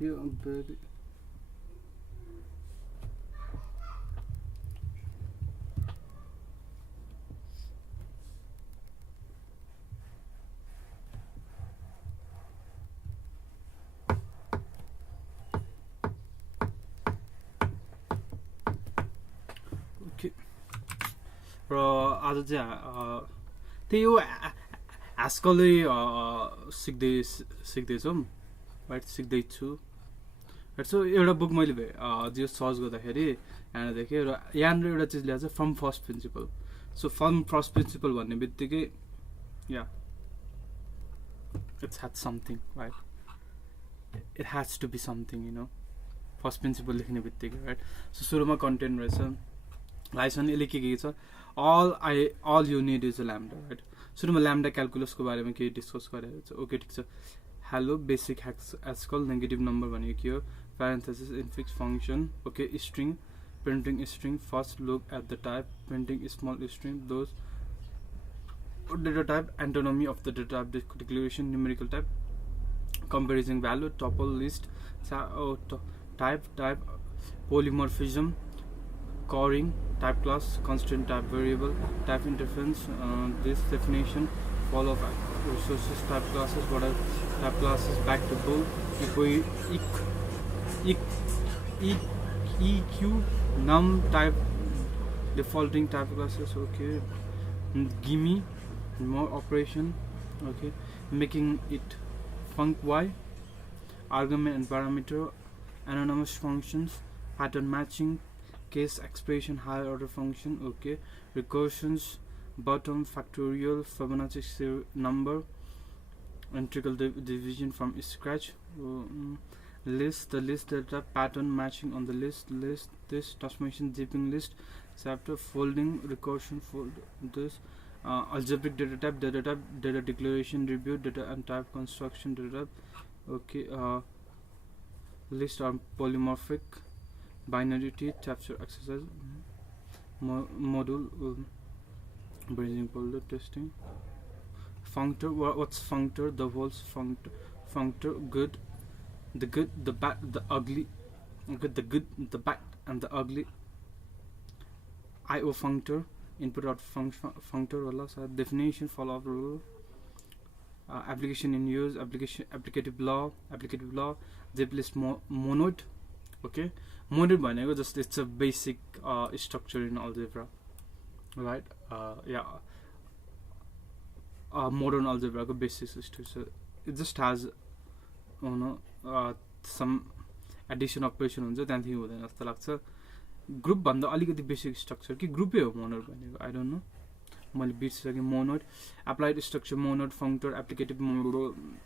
यो very okay र आज चाहिँ त्यही हो Hasekllले सिक्दैछौँ राइट सिक्दैछु राइट सो एउटा बुक मैले जो सर्च गर्दाखेरि यहाँ देखेँ र यहाँनिर एउटा चिज ल्याएको छ from first principle so from first principle भन्ने बित्तिकै yeah it's has something right it has to be something you know first principle लेख्ने बित्तिकै राइट सो सुरुमा कन्टेन्ट रहेछ लाइसन यसले के छ all you need is a lambda right सुरुमा lambda क्यालकुलसको बारेमा केही डिस्कस गरेर छ ओके ठिक छ hello basic Hasekll negative number भनेको के हो parenthesis infix function okay string printing string first look at the type printing small string those data type antinomy of the data type declaration numerical type comparison value tuple list type polymorphism coring type class constant type variable type interference this definition follow resources type classes what are type classes back to bull EQ num type defaulting type classes okay gimme more operation okay making it func y argument and parameter anonymous functions pattern matching case expression higher order function okay recursions bottom factorial Fibonacci number integral division from scratch list the list data pattern matching on the list this transformation zipping list chapter folding recursion fold this algebraic data type data declaration review data and type construction data type okay list are polymorphic binary t chapter exercise module bridging folder testing functor what's functor the whole functor good the bad the ugly okay the good the bad and the ugly IO functor input out functor wala sa definition follow up rule application in use applicative law zip list monoid okay monoid bhaneko just it's a basic structure in algebra right modern algebra ko basic structure it just has some addition operation हुन्छ त्यहाँदेखि हुँदैन जस्तो लाग्छ group भन्दा अलिकति basic structure कि ग्रुपै हो Monod भनेको आई डोन्ट नो मैले बिर्सिसकेँ monad applied structure monad functor applicative monad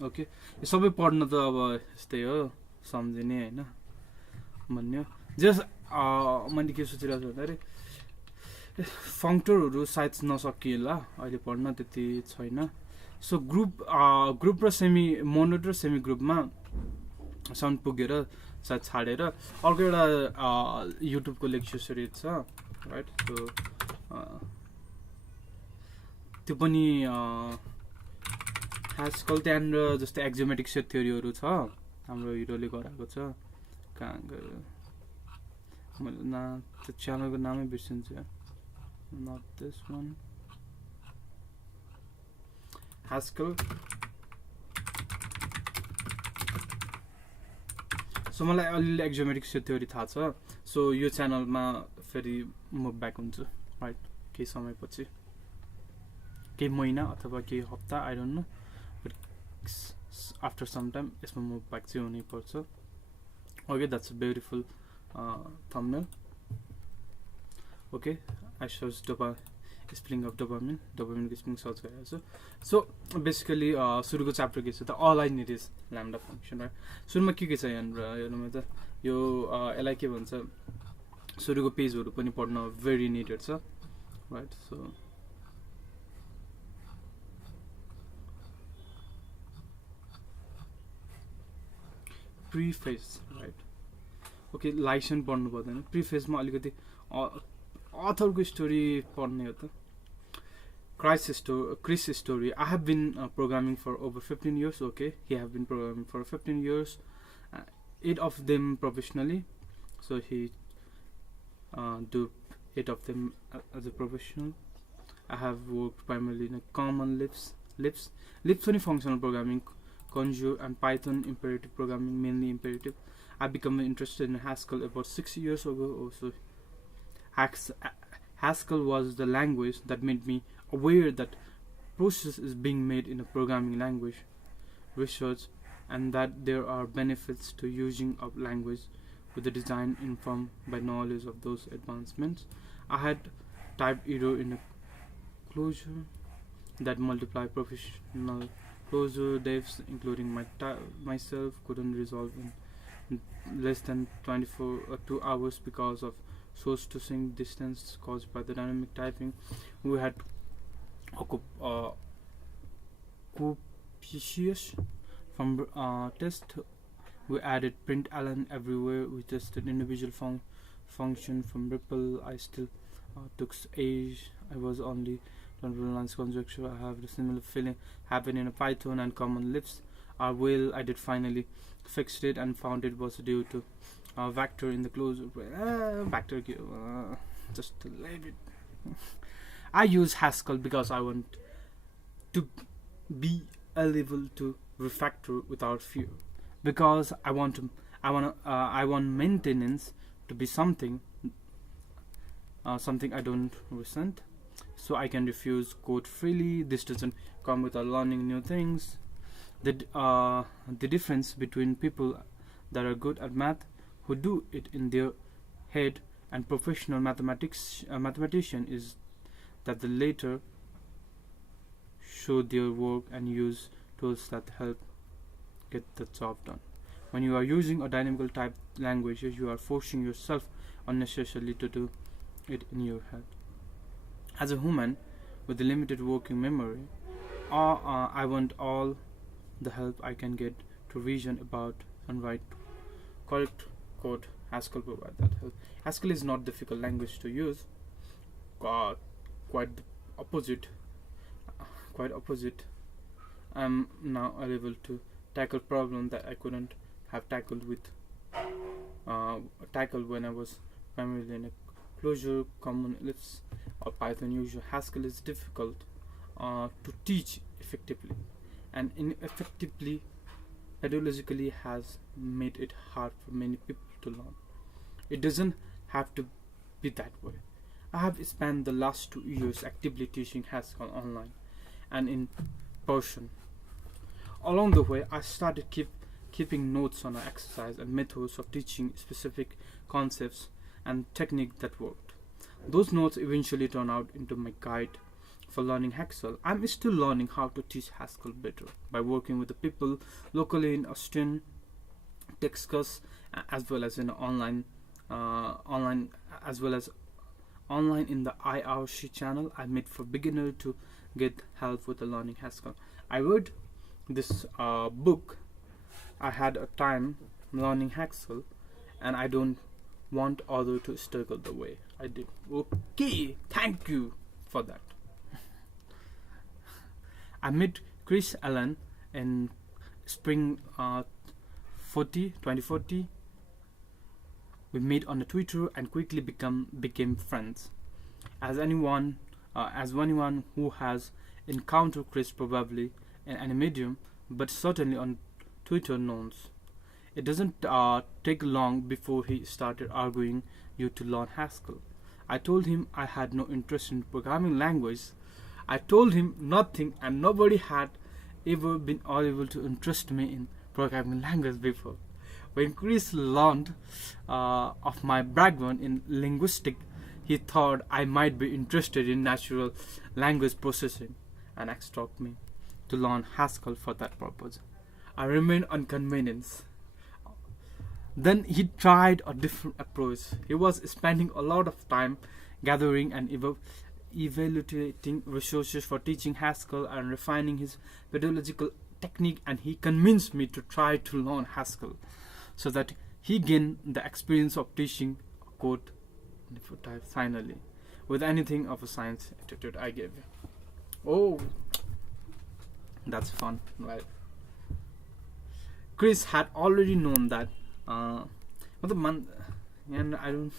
okay यो सबै पढ्न त अब यस्तै हो सम्झिने होइन भन्ने जस मैले के सोचिरहेको छु भन्दाखेरि फङ्क्टरहरू सायद नसकिएला अहिले पढ्न त्यति छैन सो ग्रुप र सेमी मोनोड र सेमी ग्रुपमा साउन्ड पुगेर सायद छाडेर अर्को एउटा युट्युबको लेक्चर सिरिज छ राइट सो त्यो पनि Hasekll त्यहाँनिर जस्तै एक्जियोमेट्रिक सेट थ्योरीहरू छ हाम्रो हिरोले गराएको छ कहाँ गयो मैले त्यो च्यानलको नामै बिर्सिन्छु not this one Hasekll सो मलाई अलिअलि एक्जियोमेट्रिक सेट थ्योरी थाहा छ सो यो च्यानलमा फेरि म ब्याक हुन्छु राइट केही समयपछि केही महिना अथवा केही हप्ता I don't know but after some time यसमा म ब्याक चाहिँ हुनै पर्छ okay that's a beautiful thumbnail okay I search spelling of डोपामिनको स्प्लिङ सर्च गरेको छु सो बेसिकली सुरुको च्याप्टर के छ त all I need is lambda function right सुरुमा के छ यहाँनिर हेर्नुमा त यो यसलाई के भन्छ सुरुको पेजहरू पनि पढ्न भेरी निडेड छ right so preface right okay license पढ्नु पर्दैन प्रिफेजमा अलिकति अथरको स्टोरी पढ्ने हो त Chris story. I have been programming for over 15 years. Okay, he have been programming for 15 years. 8 of them professionally. So he do 8 of them as a professional. I have worked primarily in a common lips only functional programming, Conjure and Python imperative programming, mainly imperative. I became interested in Haskell about 6 years ago. Also, Haskell was the language that made me aware that process is being made in a programming language research, and that there are benefits to using a language with a design informed by knowledge of those advancements. I had typed error in a closure that multiply professional closure devs, including myself, couldn't resolve in less than 24 or 2 hours because of source to sync distance caused by the dynamic typing. We had copious from test. We added print ln everywhere. We tested individual function from Ripple. I still took age. I was only lines conjecture. I have the similar feeling happened in a Python and common lips. Well, I did finally fixed it and found it was due to vector in the closure. Vector just to leave it. I use Haskell because I want to be able to refactor without fear. Because I want maintenance to be something I don't resent, so I can refuse code freely. This doesn't come without learning new things. The difference between people that are good at math, who do it in their head, and professional mathematician is that the later show their work and use tools that help get the job done. When you are using a dynamical type language, you are forcing yourself unnecessarily to do it in your head. As a human with a limited working memory, I want all the help I can get to reason about and write correct code. Haskell provides that help. Haskell is not difficult language to use. Quite the opposite. Quite opposite. I'm now able to tackle problem that I couldn't have tackled when I was primarily in a closure, common lips, or Python user. Haskell is difficult to teach effectively, and ineffectively pedagogically has made it hard for many people to learn. It doesn't have to be that way. I have spent the last 2 years actively teaching Haskell online and in person. Along the way, I started keeping notes on exercise and methods of teaching specific concepts and technique that worked. Those notes eventually turned out into my guide for learning Haskell. I'm still learning how to teach Haskell better by working with the people locally in Austin, Texas, as well as in online in the IRC channel I made for beginner to get help with the learning Haskell. I read this book. I had a time learning Haskell, and I don't want others to struggle the way I did. Okay, thank you for that. I met Chris Allen in spring 2040. We met on Twitter and quickly became friends. As anyone who has encountered Chris probably in any medium, but certainly on Twitter knows, it doesn't take long before he started arguing you to learn Haskell. I told him I had no interest in programming language. I told him nothing and nobody had ever been able to interest me in programming language before. When Chris learned of my background in linguistics, he thought I might be interested in natural language processing and instructed me to learn Haskell for that purpose. I remained unconvinced. Then he tried a different approach. He was spending a lot of time gathering and evaluating resources for teaching Haskell and refining his pedagogical technique, and he convinced me to try to learn Haskell so that he gained the experience of teaching code finally, with anything of a science attitude I gave. Oh, that's fun, right? Chris had already known that but the month, and I don't.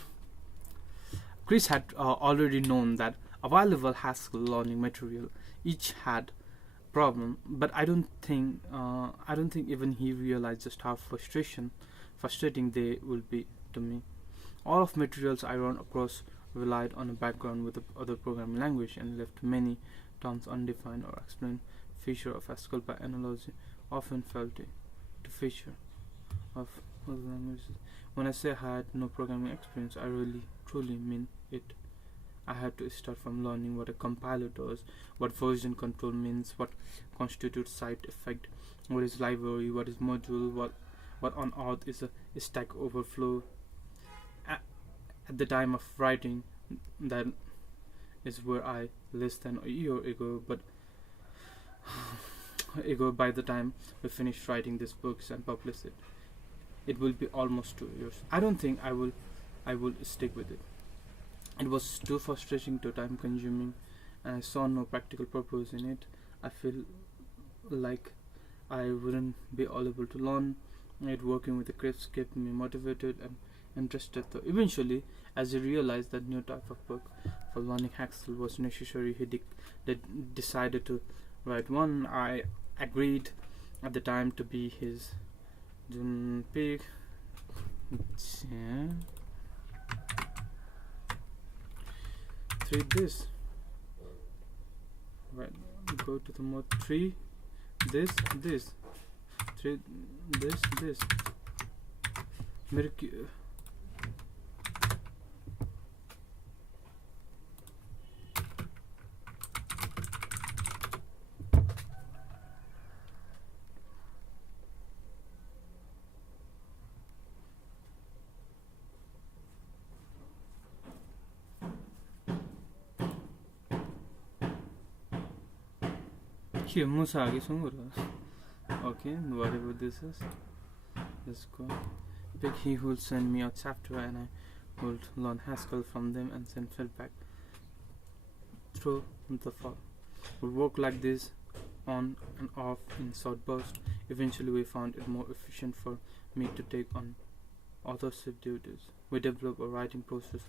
Chris had already known that available Haskell learning material each had problem, but I don't think even he realized just how frustrating they will be to me. All of materials I run across relied on a background with the other programming language and left many terms undefined or explained. Feature of Haskell by analogy often felt to feature of other languages. When I say I had no programming experience, I really truly mean it. I had to start from learning what a compiler does, what version control means, what constitutes side effect, what is library, what is module, what on earth is a stack overflow. At the time of writing, that is where I less than a year ago by the time we finish writing these books and publish it will be almost 2 years. I don't think I will stick with it. It was too frustrating, too time consuming, and I saw no practical purpose in it. I feel like I wouldn't be able to learn it. Working with the Crips kept me motivated and interested, though eventually, as he realized that new type of book for learning Haskell was necessary, he decided to write one. I agreed at the time to be his pick. Yeah. 3 this. Right. Go to the mode 3. This. 3 this. Here, Musa okay, whatever this is. Let's go. Pick he who'll send me a chapter and I will learn Haskell from them and send feedback through the file. We work like this on and off in short bursts. Eventually we found it more efficient for me to take on authorship duties. We developed a writing process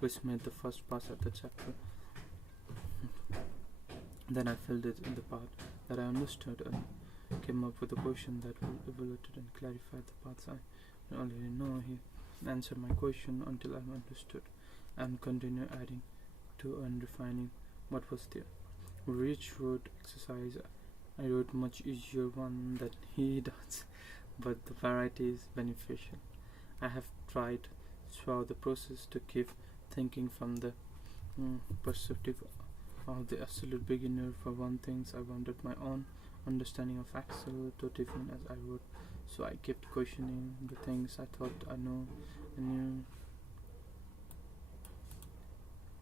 which made the first pass at the chapter. Then I filled it in the part that I understood and came up with a question that will evaluate and clarify the parts I already know. He answered my question until I understood and continued adding to and refining what was there. For each word exercise, I wrote much easier one than he does, but the variety is beneficial. I have tried throughout the process to keep thinking from the perspective of the absolute beginner. For one thing, I wanted my own understanding of Haskell to different as I wrote, so I kept questioning the things I thought I knew.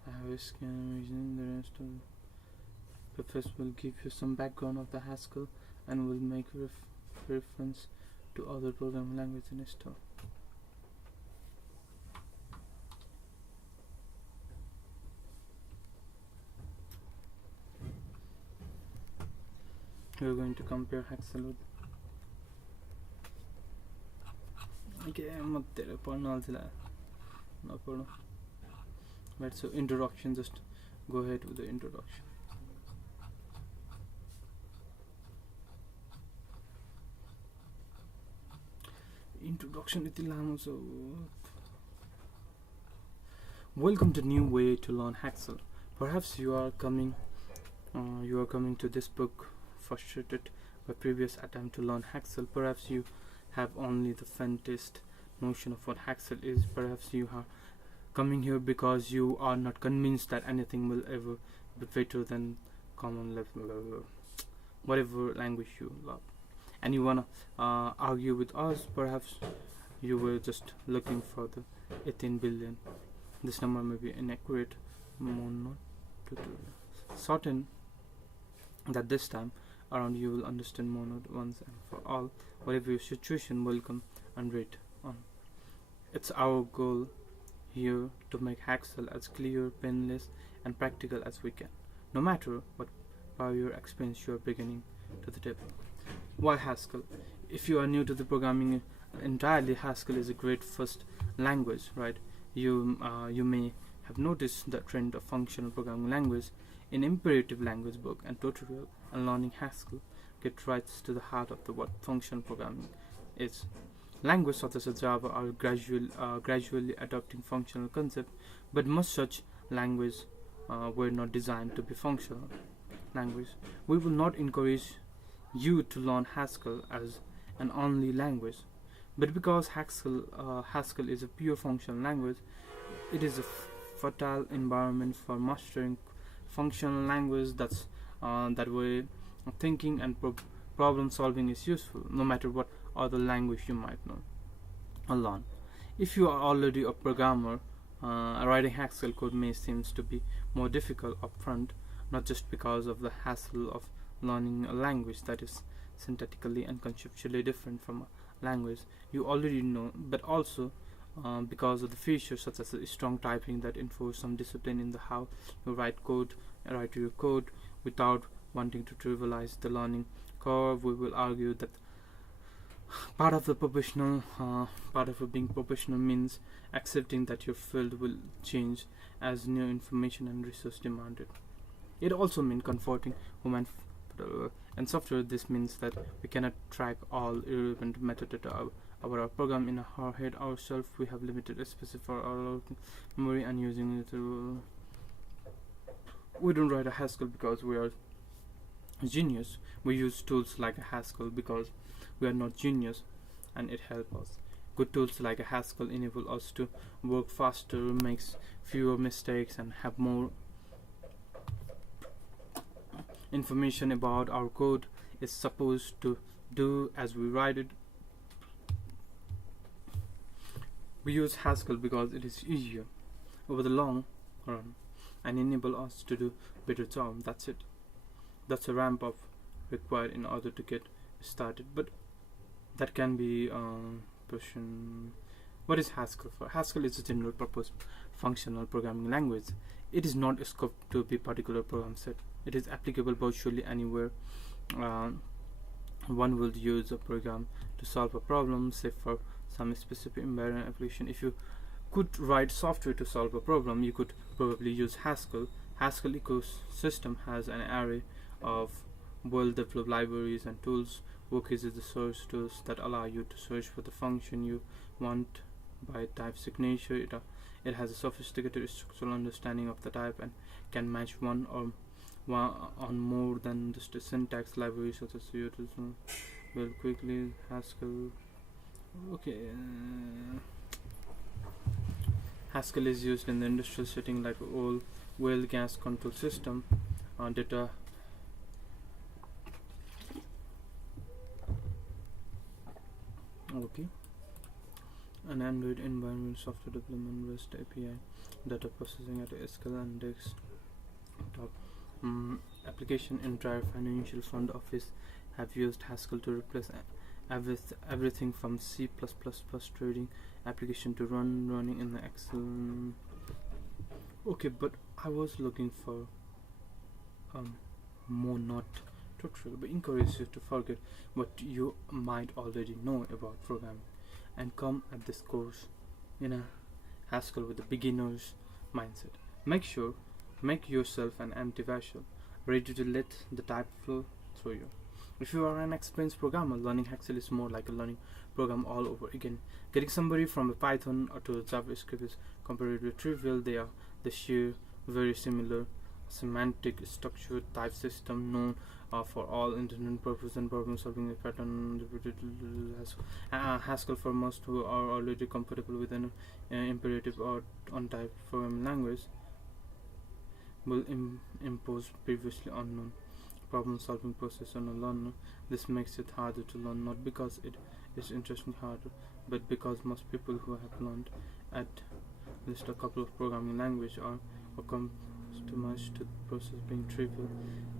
I have a scan reason. The rest of the professor will give you some background of the Haskell and will make reference to other programming languages in his talk. We're going to compare Hasekll with right, so introduction, just go ahead with the introduction. Welcome to new way to learn Haskell. Perhaps you are coming to this book frustrated by previous attempt to learn Haskell. Perhaps you have only the faintest notion of what Haskell is. Perhaps you are coming here because you are not convinced that anything will ever be better than common level, whatever language you love, and you wanna argue with us. Perhaps you were just looking for the 18 billion. This number may be inaccurate, not to certain that this time around you will understand monad once and for all. Whatever your situation, welcome and read on. It's our goal here to make Haskell as clear, painless and practical as we can, no matter what prior experience you are beginning to the table. Why Haskell? If you are new to the programming entirely, Haskell is a great first language, right? You may have noticed the trend of functional programming language in imperative language book and tutorial, and learning Haskell get right to the heart of what functional programming is. Languages such as Java are gradually adopting functional concepts, but most such languages were not designed to be functional language. We will not encourage you to learn Haskell as an only language, but because Haskell is a pure functional language, it is a fertile environment for mastering functional language. That way, thinking and problem solving is useful, no matter what other language you might know or learn. If you are already a programmer, writing Haskell code may seem to be more difficult upfront, not just because of the hassle of learning a language that is syntactically and conceptually different from a language you already know, but also because of the features such as strong typing that enforce some discipline in the how you write your code without wanting to trivialize the learning curve. We will argue that part of being professional means accepting that your field will change as new information and research demanded. It also means comforting human and software. This means that we cannot track all irrelevant metadata about our program in our head ourselves. We have limited space for our memory and using it. We don't write a Haskell because we are genius. We use tools like a Haskell because we are not genius, and it helps us. Good tools like a Haskell enable us to work faster, makes fewer mistakes, and have more information about our code is supposed to do as we write it. We use Haskell because it is easier over the long run and enable us to do better job. That's it. That's a ramp up required in order to get started, but that can be question. What is Haskell for? Haskell is a general purpose functional programming language. It is not scoped to be particular program set. It is applicable virtually anywhere. One will use a program to solve a problem, say for some specific embedded application. If you could write software to solve a problem, you could probably use Haskell. Haskell ecosystem has an array of well-developed libraries and tools. Workers is the source tools that allow you to search for the function you want by type signature. It has a sophisticated structural understanding of the type and can match one on more than just a syntax library such as well quickly Haskell. Okay, Haskell is used in the industrial setting like oil gas control system, data an Android environment, software development, REST API, data processing at scale and desktop application. Entire financial front office have used Haskell to replace everything from C++ trading application to running in the Excel. Okay, but I was looking for more, not tutorial, but encourage you to forget what you might already know about programming and come at this course in a Haskell with a beginner's mindset. Make yourself an empty vessel, ready to let the type flow through you. If you are an experienced programmer, learning Haskell is more like a learning program all over again. Getting somebody from a Python or to a JavaScript is comparatively trivial. They are the sheer, very similar semantic structure type system known for all intended purposes and problem solving. A pattern Haskell for most who are already compatible with an imperative or on type programming language will impose previously unknown problem solving process on a learner. This makes it harder to learn, not because it is interesting harder, but because most people who have learned at least a couple of programming language are accustomed to the process being trivial,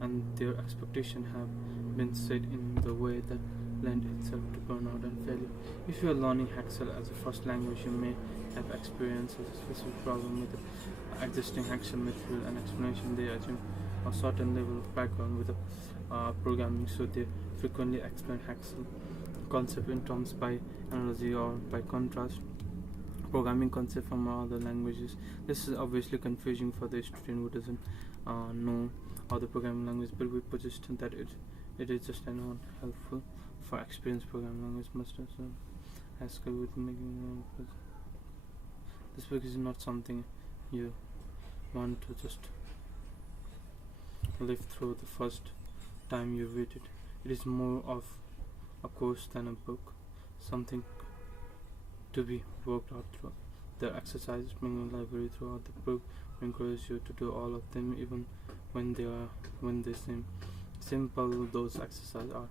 and their expectations have been set in the way that lend itself to burnout and failure. If you are learning Haskell as a first language, you may have experienced a specific problem with the existing Haskell material and explanation. They assume a certain level of background with programming, so they frequently explain Haskell concept in terms by analogy or by contrast. Programming concept from other languages. This is obviously confusing for the student who doesn't know other programming language, but we suggest that it is just not helpful for experienced programming language masters. Hasekll with making this book is not something you want to just live through the first time you read it. It is more of a course than a book, something to be worked out through. The exercises in the library throughout the book encourage you to do all of them, even when they seem simple. Those exercises are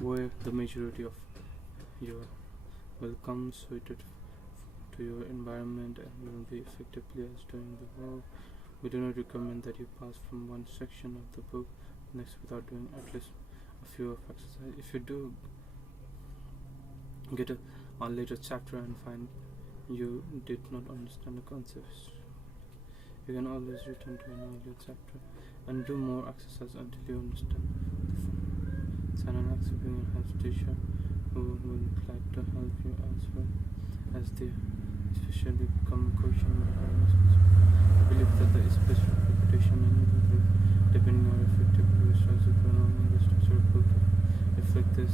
where the majority of your will come suited to your environment and will be effectively as doing the work. We do not recommend that you pass from one section of the book next without doing at least a few of exercise. If you do get a later chapter and find you did not understand the concepts, you can always return to an earlier chapter and do more exercise until you understand the form. It's an accepting and health teacher who will be glad to help you as well as they especially become question. I believe that the specific repetition and depending on effective use of the pronoun in the structure of book reflect this.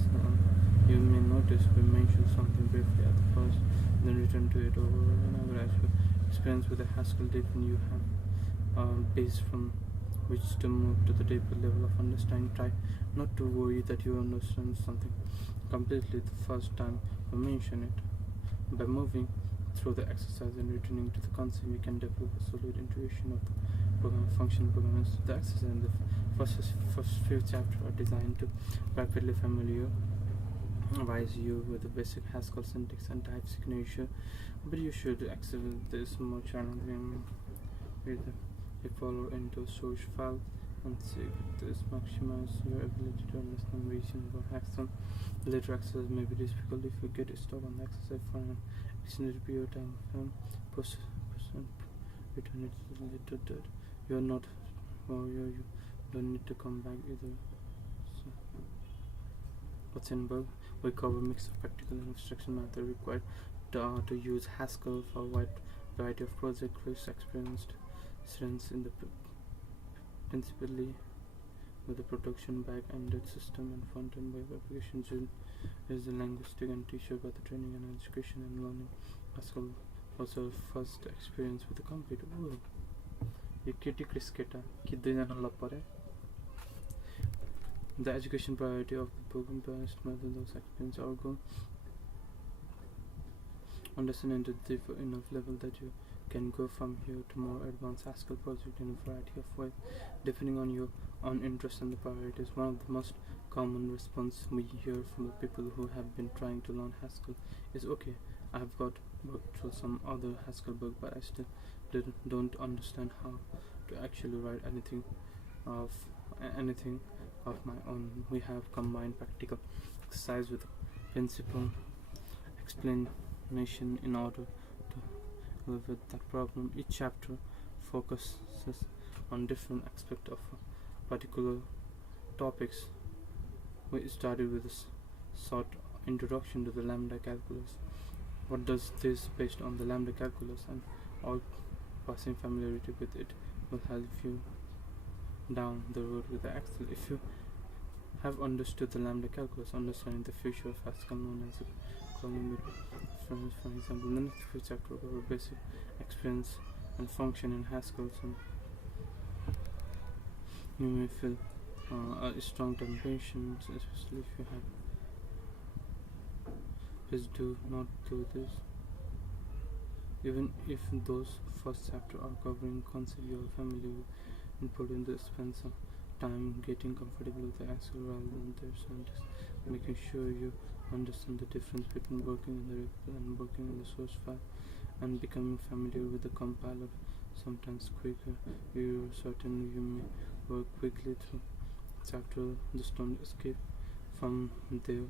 You may notice we mentioned something briefly at the first, then return to it over and over as you experience with the Hasekll deepen. You have a base from which to move to the deeper level of understanding. Try not to worry that you understand something completely the first time you mention it. By moving through the exercise and returning to the concept, you can develop a solid intuition of the program function programs. The exercise in the first few chapters are designed to rapidly familiarize you with the basic Hasekll syntax and type signature, but you should accelerate this more challenging with a follow into source file and see this maximize your ability to understand reason for Hasekll. Later exercise may be difficult if you get stuck on the exercise for an extended period of time. Percent return it to the later date. You are not you don't need to come back either. So, what's in book? We cover a mix of practical and instruction method required to use Hasekll for a wide variety of project risks experienced students in the principally with the production back-ended system and front-end web application. June is the linguistic and teacher by the training and education and learning. Hasekll was our first experience with the computer. You kitty crisketa the education priority of the program best method of experience our goal. Understand into deep enough level that you can go from here to more advanced Hasekll project in a variety of ways, depending on your own interest and the priorities. One of the most common response we hear from the people who have been trying to learn Hasekll is, okay, I have got worked through some other Hasekll book, but I still don't understand how to actually write anything of my own. We have combined practical exercise with principle explanation in order to live with that problem. Each chapter focuses on different aspects of particular topics. We started with a short introduction to the lambda calculus. What does this based on the lambda calculus, and all passing familiarity with it will help you down the road with the Hasekll. If you have understood the lambda calculus, understanding the future of Hasekll known as a column for example, the next few chapters cover basic experience and function in Hasekll. So you may feel a strong temptation, especially if you have. Please do not do this. Even if those first chapters are covering concepts you are familiar with, important to spend some time getting comfortable with the Hasekll rather than their scientists, making sure you understand the difference between working in the repo and working in the source file, and becoming familiar with the compiler sometimes quicker. You are certain you may work quickly through chapter. Just don't escape from there.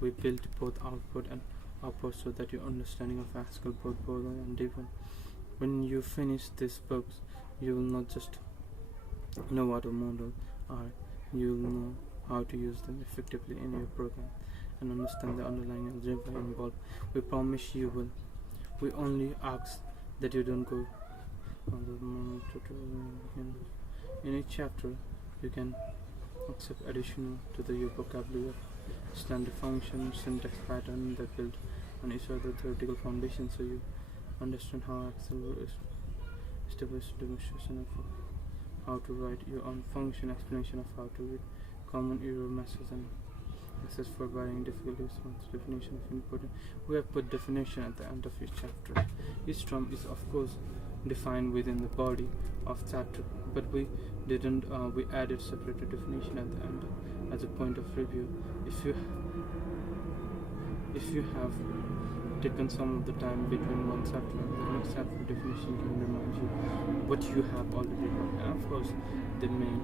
We built both output and upward so that your understanding of Hasekll both broader and deeper. When you finish these books, you will not just know what a model are, you will know how to use them effectively in your program and understand the underlying algebra involved. We promise you will. We only ask that you don't go on the moment in each chapter. You can accept additional to the your vocabulary of standard functions, syntax pattern that build on each other theoretical foundation, so you understand how Hasekll is established demonstration of how to write your own function, explanation of how to read common error messages, and access for varying difficulties with definition of input. We have put definition at the end of each chapter. Each term is of course defined within the body of chapter, but we didn't. We added separate definition at the end as a point of review. If you have taken some of the time between one chapter and the next chapter, definition can remind you what you have already read, and of course they may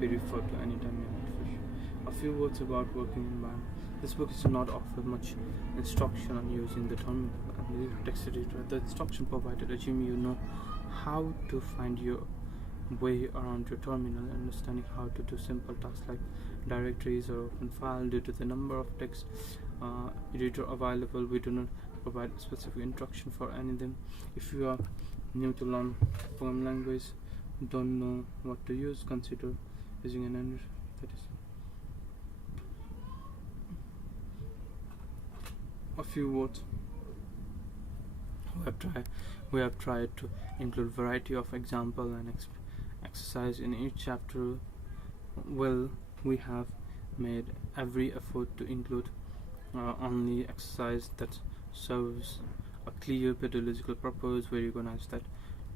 be referred to anytime you need for sure. A few words about working environment. This book is not offer much instruction on using the terminal and the text editor. The instruction provided assume you know how to find your way around your terminal, understanding how to do simple tasks like directories or open file. Due to the number of text editor available, we do not provide specific instruction for any of them. If you are new to learn program language, don't know what to use, consider using an editor. That is a few words. We have tried to include variety of example and exercise in each chapter. Well, we have made every effort to include only exercise that serves a clear pedagogical purpose. We recognize that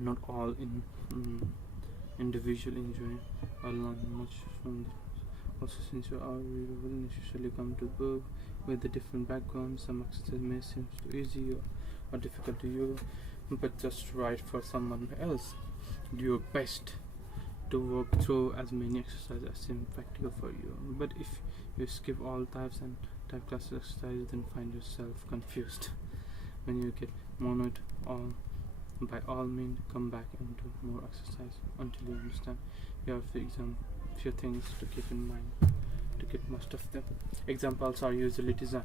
not all individual enjoy or learn much from this. Also, since our reader will necessarily come to book with a different background, some exercise may seem too easy or difficult to you, but just right for someone else. Do your best to work through as many exercises as seem practical for you. But if you skip all types and type class exercises, then find yourself confused. When you get monoid, by all means come back and do more exercise until you understand. You have few things to keep in mind to get most of them. Examples are usually designed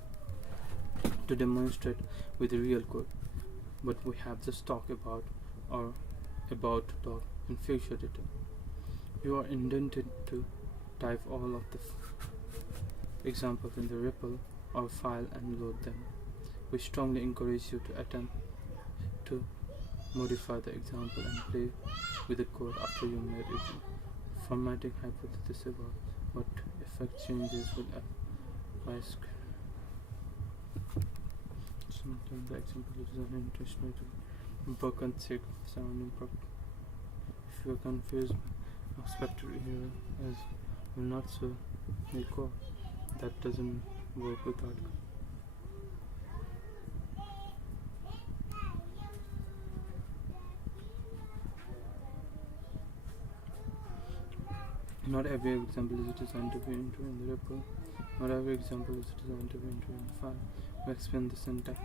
to demonstrate with the real code, but we have just talked about or about to talk in future detail. You are intended to type all of the examples in the REPL or file and load them. We strongly encourage you to attempt to modify the example and play with the code after you made it. Formatting hypothesis about what effect changes will apply. Sometimes the example is an intentional broken check sounding proper. If you are confused, expected here as will not so equal. That doesn't work without. Not every example is designed to be entered in the report. Not every example is designed to be entered in the file. We explain the syntax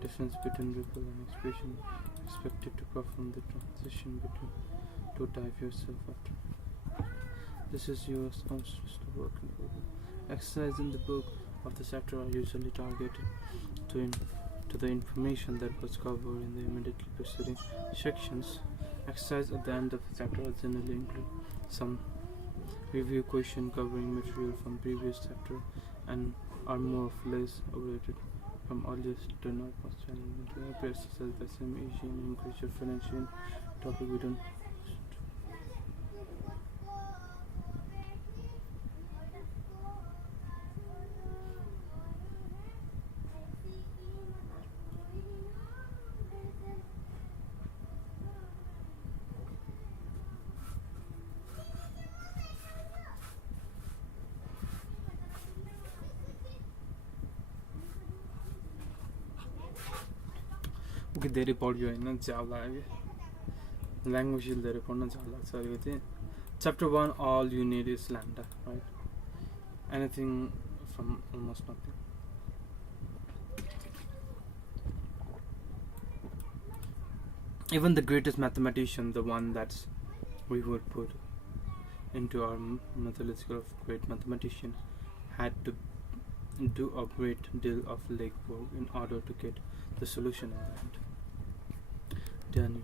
difference between REPL and expression expected to perform the transition between to type yourself after. This is your response to work in the book. Exercises in the book of the chapter are usually targeted to the information that was covered in the immediately preceding sections. Exercise at the end of the chapter generally include some review question covering material from previous chapter and are more or less overrated from earliest to not most challenging. To exercise the same age and increase your financial topic we don't. धेरै पढ्यो होइन ज्याउ लाग्यो language धेरै पढ्न ज्याउ लाग्छ अलिकति chapter 1 all you need is lambda, right? Anything from almost nothing. Even the greatest mathematician, the one that's we would put into our mythological great mathematician had to do a great deal of legwork in order to get the solution in the end. Done.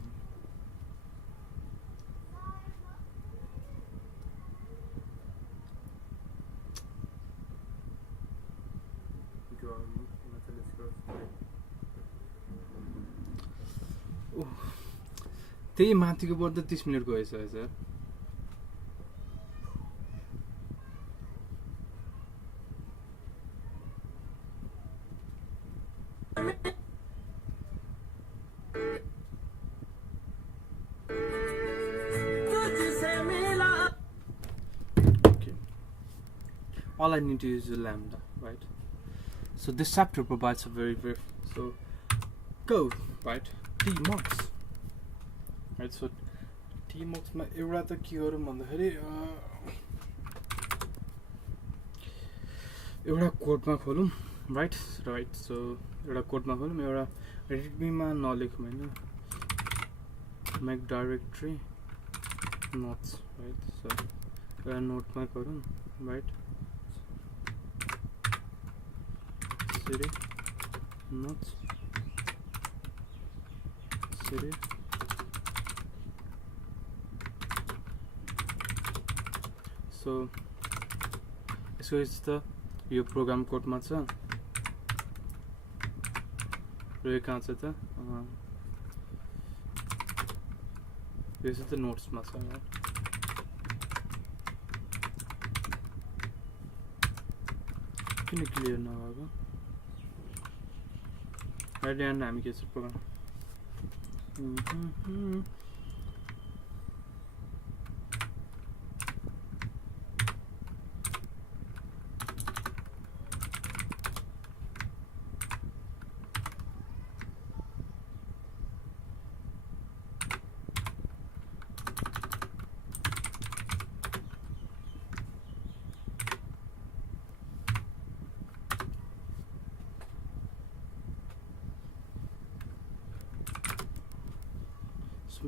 त्यही माथिको board त 30 minute गएछ sir Okay. All I need to use is lambda, right? So this chapter provides a very so go, right? T marks. Right, so T marks ma एउटा त के गरौँ भन्दाखेरि एउटा कोडमा खोलौँ right, so एउटा कोडमा खोलौँ एउटा रेडमीमा नलेखौँ हैन make directory notes, right? So एउटा नोटमा गरौँ right, cd notes cd so यसको त यो प्रोग्राम कोडमा छ र यो कहाँ छ त यो त नोट्समा छ किन क्लियर नभएको अहिले हामी के छ प्रोग्राम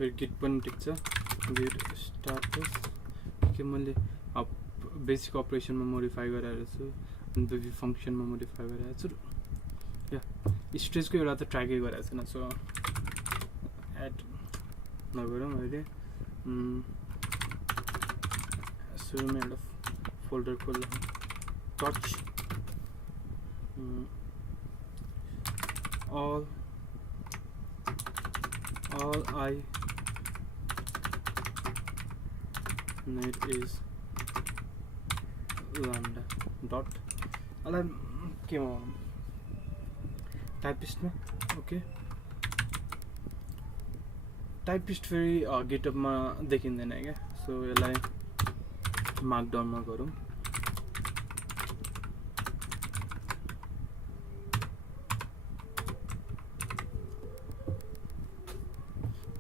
मेरो गिट पनि ठिक छ गिट स्टाटस के मैले बेसिक अपरेसनमा मोडिफाई गरेर छु अनि बेबी फंक्सनमा मोडिफाई गरेर छु या स्टेजको एउटा त ट्र्याकै गरेको छैन सो एड नगरौँ अहिले सुरुमा एउटा फोल्डर खोल्नु touch all I need is lambda dot alarm के हो टाइपिस्ट में ओके टाइपिस्ट फेरि गिटअपमा देखिँदैन क्या सो यसलाई मार्कडाउनमा गरौँ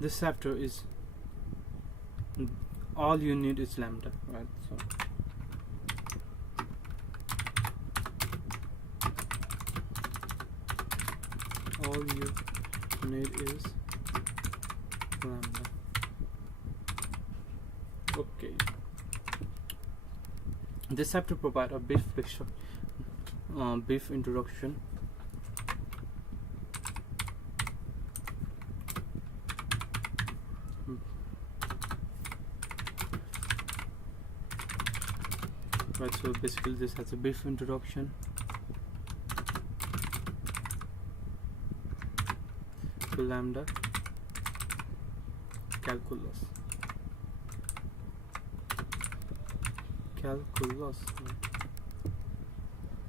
this chapter is all you need is lambda, right? So all you need is lambda. Okay, this chapter provides a brief introduction right. So basically this has a brief introduction to lambda calculus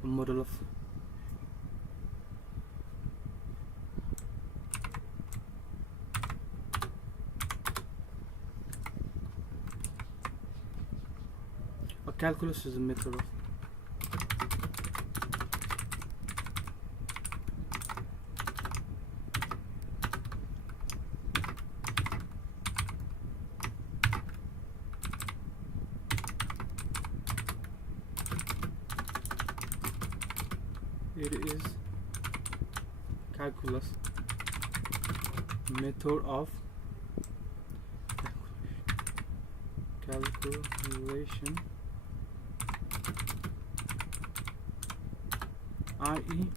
model of calculus is a method of it is calculus method of calculation RE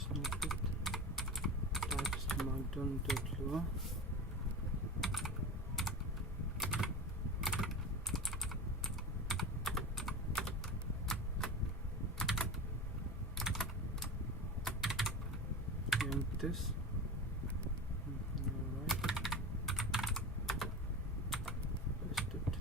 snippet types markdown.lua and this. Alright, paste it.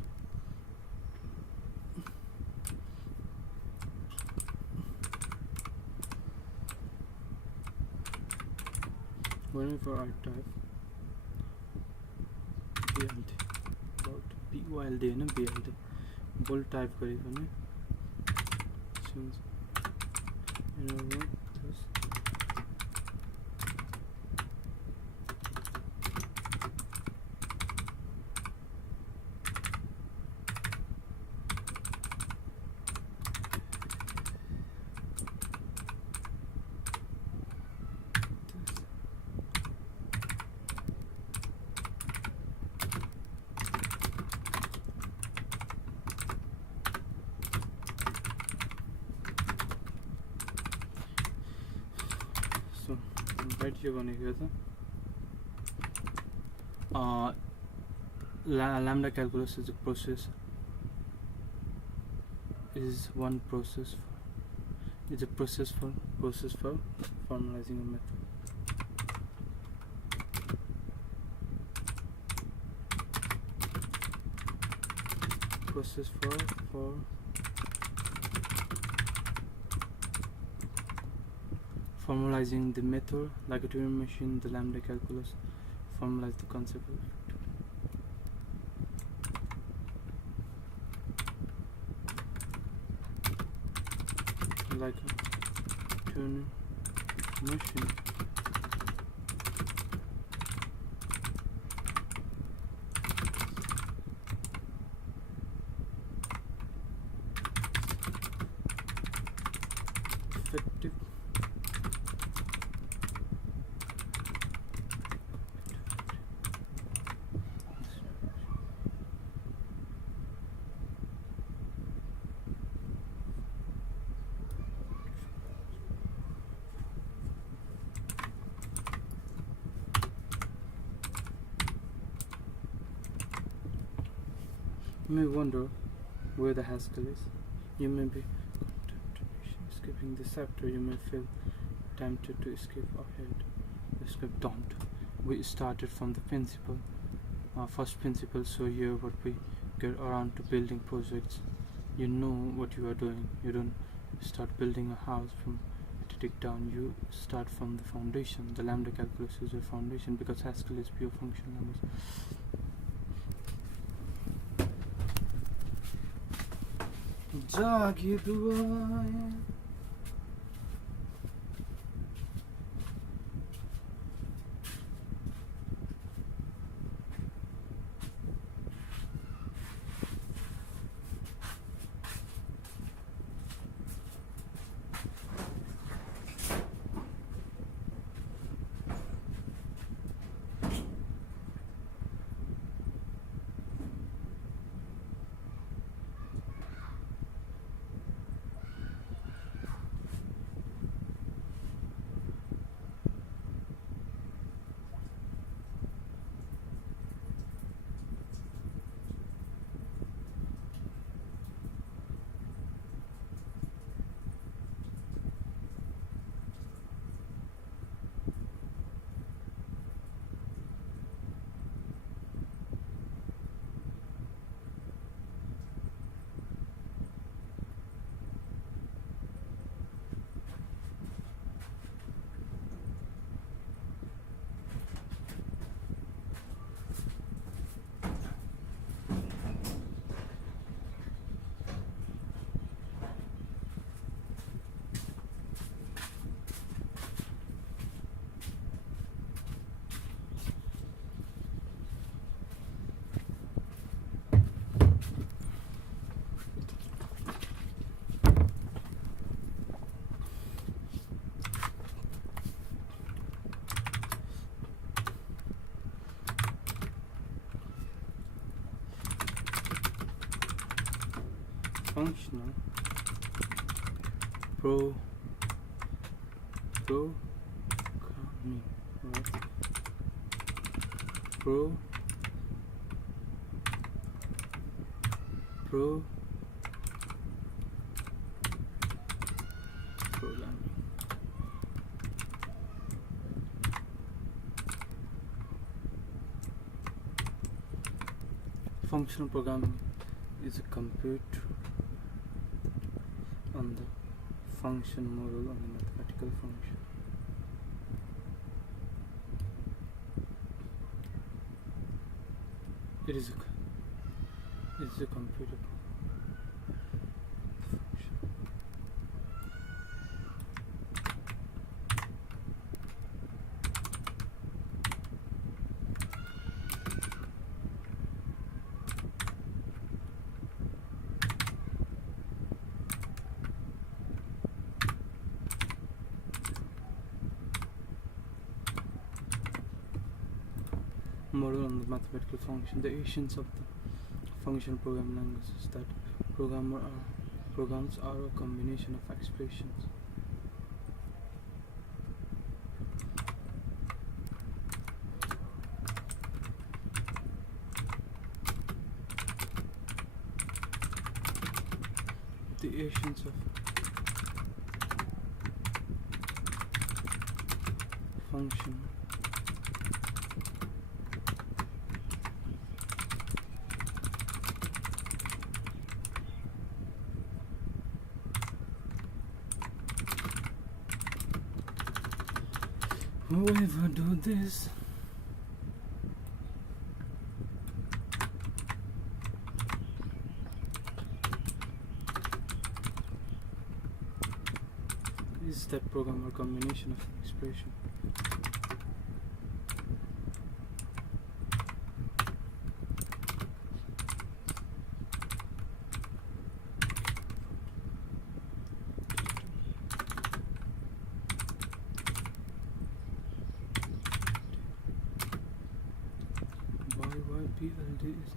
Whenever I type BLD about BYLD and BLD bold type करें भने since you know what this so right here बनेगा था lambda calculus is a process is one process is a process for formalizing a method. Process for formalizing the method, like a Turing machine. The lambda calculus formalize the concept of it. Like a Turing machine. Effective You may wonder where the Hasekll is. You may be skipping this chapter. You may feel tempted to skip ahead. Skip, don't. We started from the principle, first principle. So here, what we get around to building projects, you know what you are doing. You don't start building a house from take down. You start from the foundation. The lambda calculus is your foundation because Hasekll is pure functional numbers. जागे दुआएं functional programming, right? Programming. Functional programming is a compute on the function model on the mathematical function. It is a computer function. Model on the mathematical function. The essence of the functional programming language is that programs are a combination of expressions. The essence of function whoever do this is that program or combination of expression. YYPLD is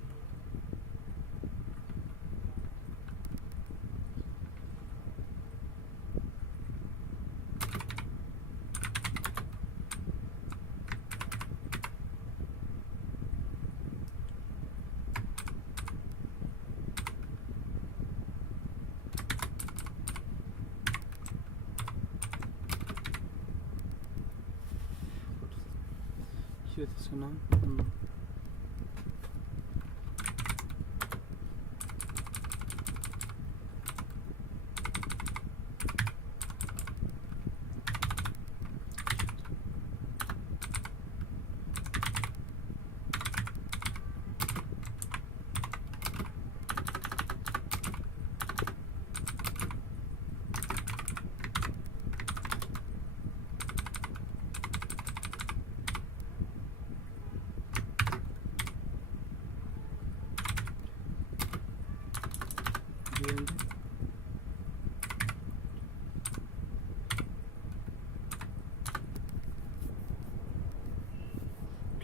here this one now.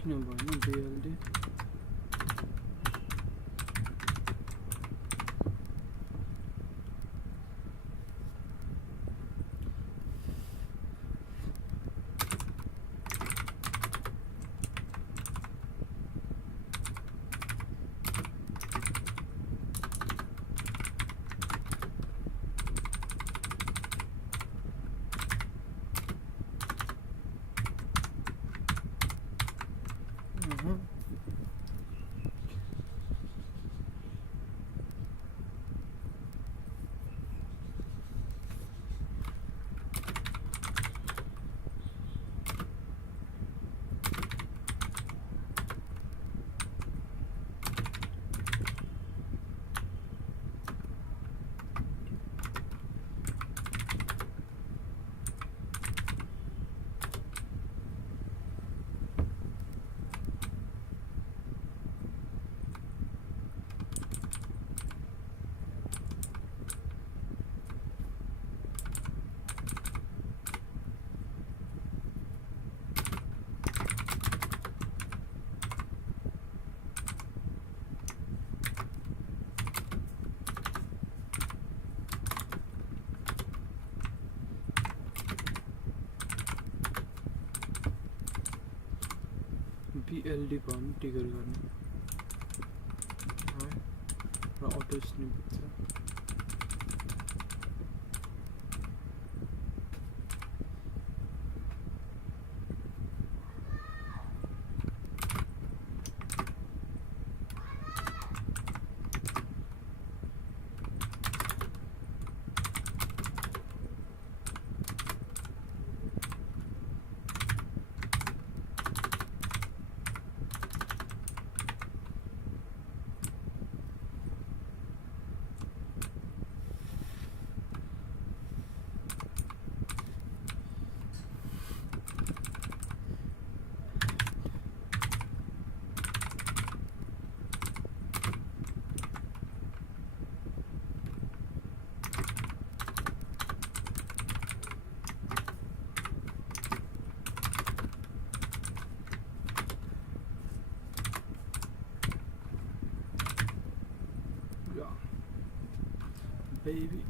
Number no BLD. L D भयो भने trigger गर्ने है र अटो snip छ baby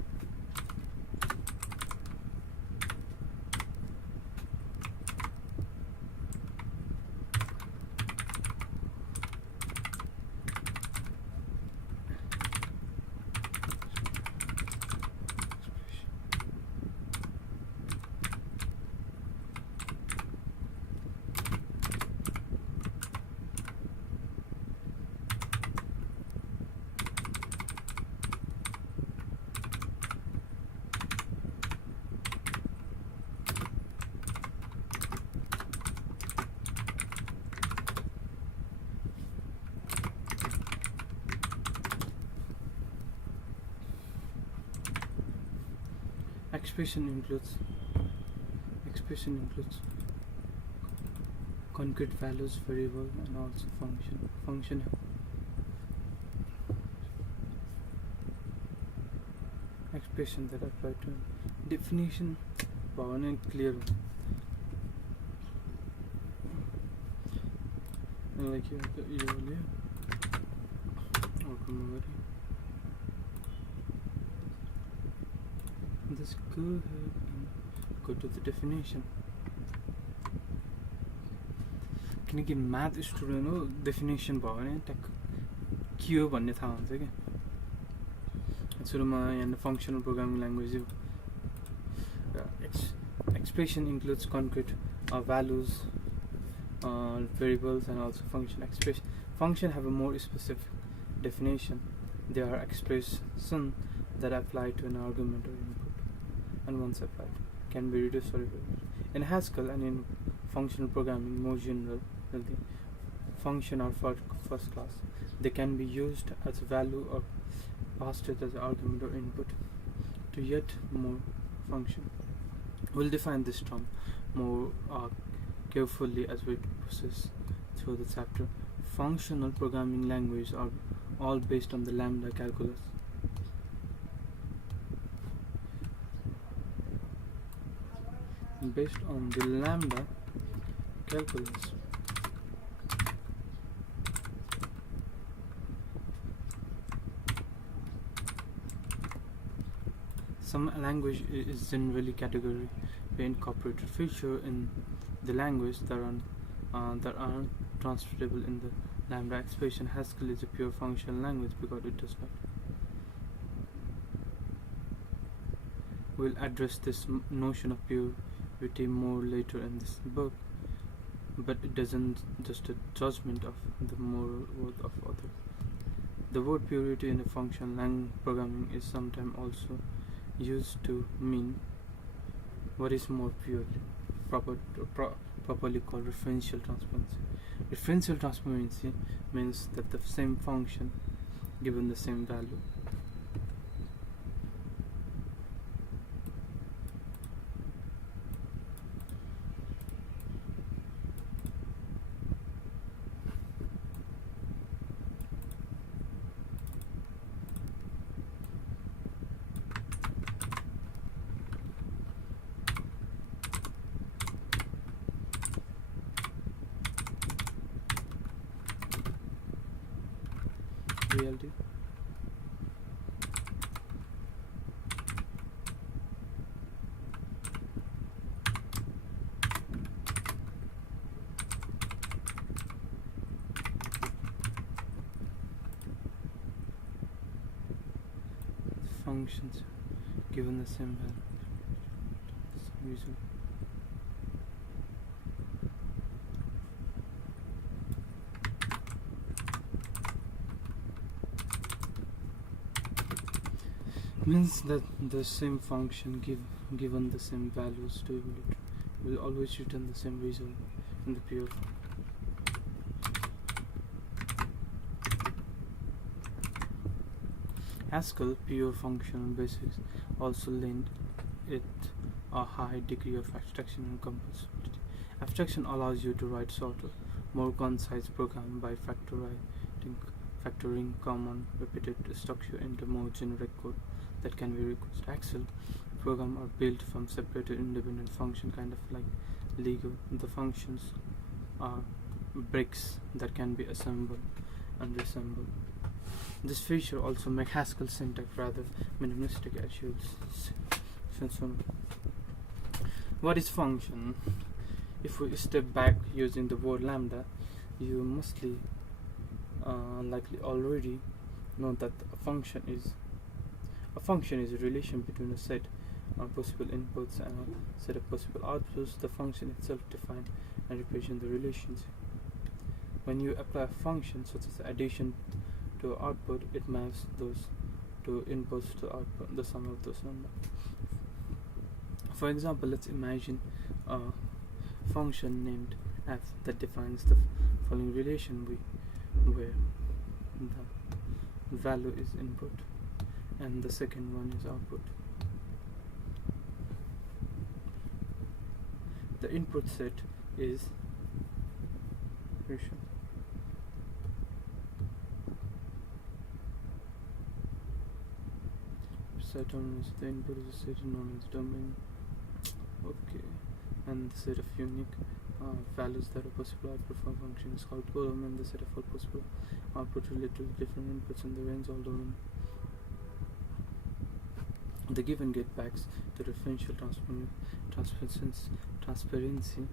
expression includes concrete values, variable, and also function expression that apply to definition bhavana clear like you let's go ahead and go to the definition किनकि math student हो definition भयो भने ट्याक के हो भन्ने थाहा हुन्छ क्या सुरुमा यहाँ फङ्सनल प्रोग्रामिङ ल्याङ्ग्वेज हो expression includes concrete values variables and also function expression function have a more specific definition they are expression that apply to an argument or input and once applied can be reduced or reversed. In Hasekll and in functional programming more general function are first class they can be used as value or passed as argument or input to yet more function. We'll define this term more carefully as we process through the chapter. Functional programming languages are all based on the lambda calculus. Based on the lambda calculus. Some language is generally category incorporated feature in the language that are transferable in the lambda expression. Hasekll is a pure functional language because it does not. We'll address this notion of purity more later in this book, but it doesn't just a judgment of the moral worth of others. The word purity in a functional programming is sometimes also used to mean what is more purely properly called referential transparency. Referential transparency means that the same function given the same value reality. functions given the same value. Result. Means that the same function given the same values to evaluate will always return the same result in the pure form. Hasekll pure functional basics also lend it a high degree of abstraction and composability. Abstraction allows you to write shorter, more concise program by factoring common repeated structure into more generic code that can be reused. Hasekll programs are built from separated independent functions, kind of like Lego. The functions are bricks that can be assembled and reassembled. This feature also makes Hasekll syntax rather minimalistic, as you'll soon. What is function? If we step back using the word lambda, you mostly likely already know that a function is a relation between a set of possible inputs and a set of possible outputs. The function itself defines and represents the relationship. When you apply a function such as addition to output, it maps those two inputs to output, the sum of those numbers. For example, let's imagine a function named f that defines the following relation where the value is input and the second one is output. The input set is ratio. Set on is the input is a set known as domain. Okay, and the set of unique values that are possible output for a function is called column, and the set of all possible output related to different inputs in the range all domain. The given get backs the referential transparency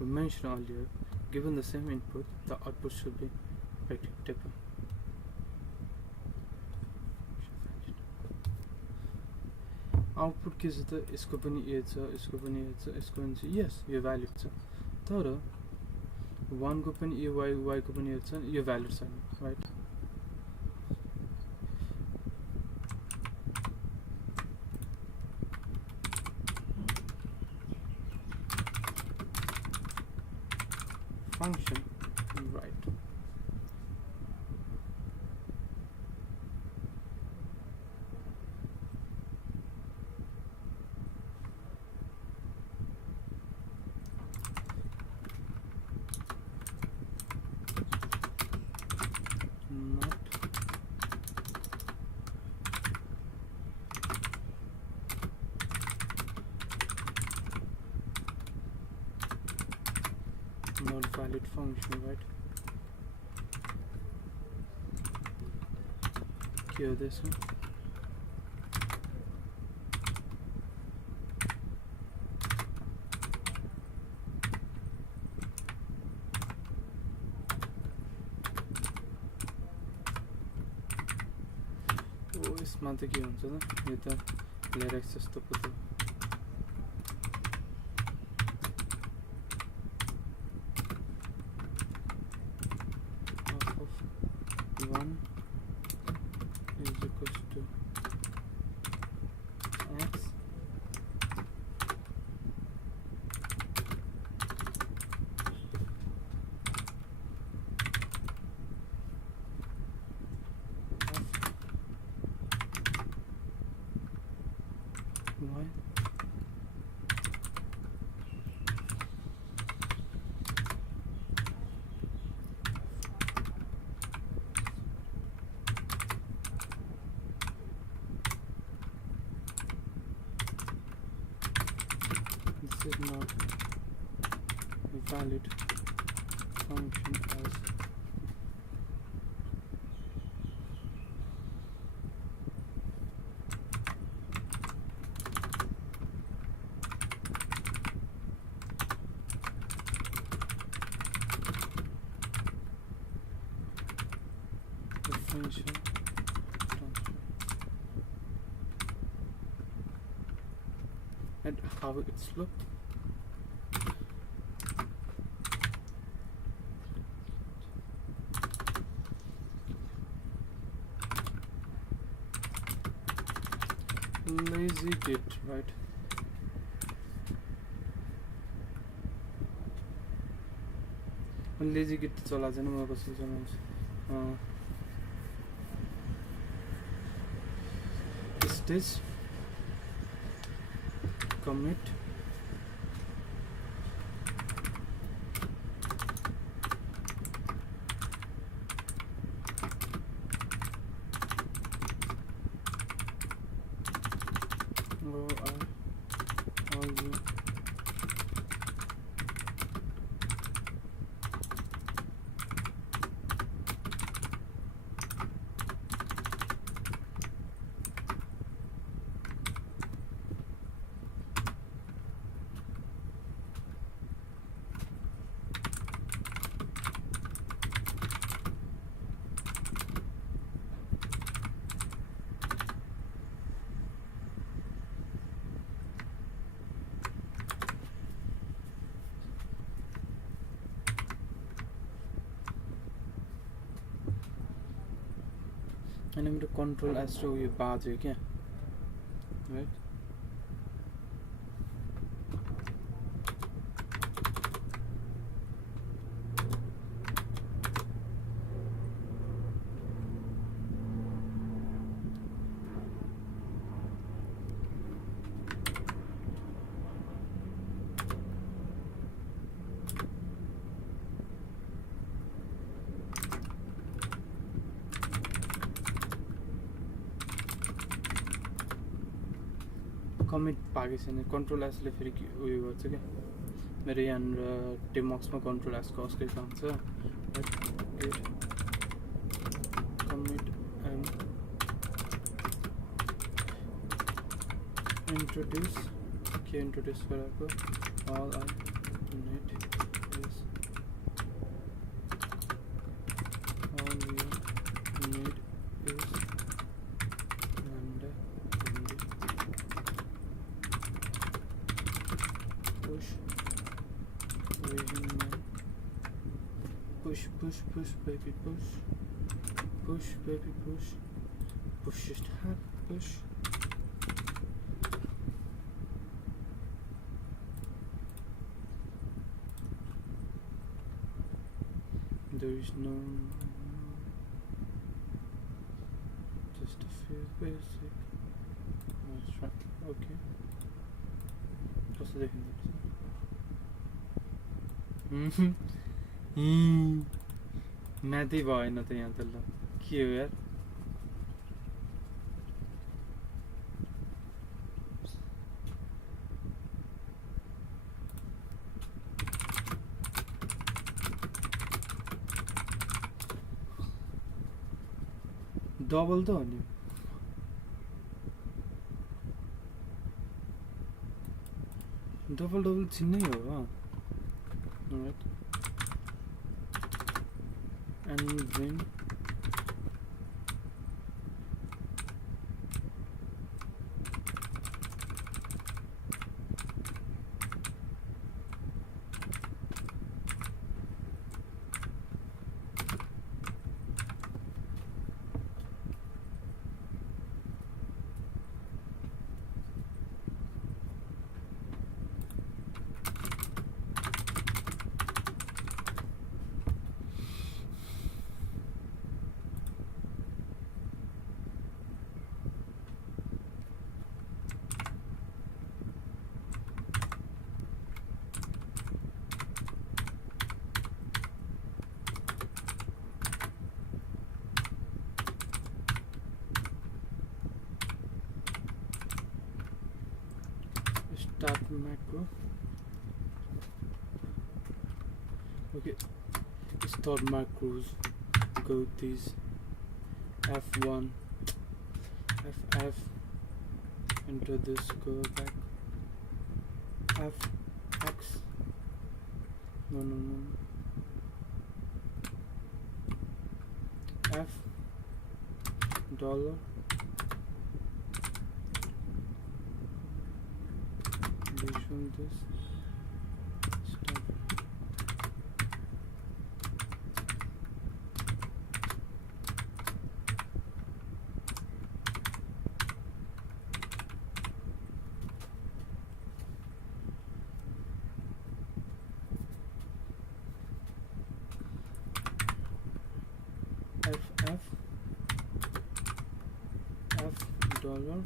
we mentioned earlier. Given the same input, the output should be predictable. Output के चाहिँ त यसको पनि ए छ, यसको पनि ए छ, यसको पनि छ, यस यो भ्यालिड छ, तर 1 को पनि ए y को पनि ए छ, यो भ्यालिड छैन, right? Function, right? Not valid function, right? Clear this one. Oh, यसमा त के हुन्छ त यो त लिरिक्स जस्तो पो त one is equals to x y is not a valid function as differential transfer. and how it's look. Lazy git, right? Lazy git चला जाने म कसरी चलाउँछु stage commit and I'm going to control as to ये बाज है क्या, right? Commit पाएको छैन कन्ट्रोल एसले फेरि उयो गर्छ क्या मेरो यहाँनिर टेमक्समा कन्ट्रोल एसको अस्कै काम छ कमिट एन्ड इन्ट्रोड्युस के इन्ट्रोड्युस गराएको all I need is all you need is lambda push push baby push baby push it hard push there is no just a few basic that's right okay कस्तो देखिन्छ म्याथै भएन त यहाँ त ल के हो यार डबल त हो नि डबल चिन्नै हो right and then start macro okay start macros go these F1 FF into this go back FX no F dollar from this start. F dollar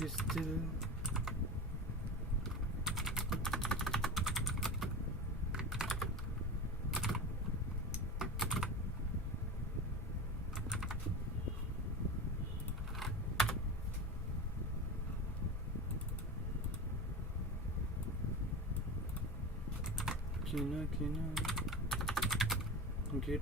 is still Kina get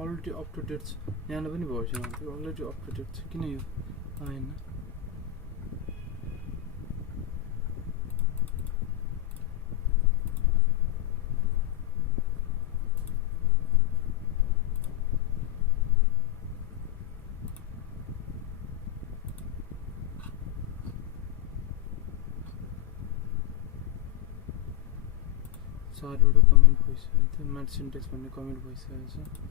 already up to date यहाँ पनि version already up to date किन यो आएन सारवटा comment भइसकेको थियो math Sintex भन्ने comment भइसकेको छ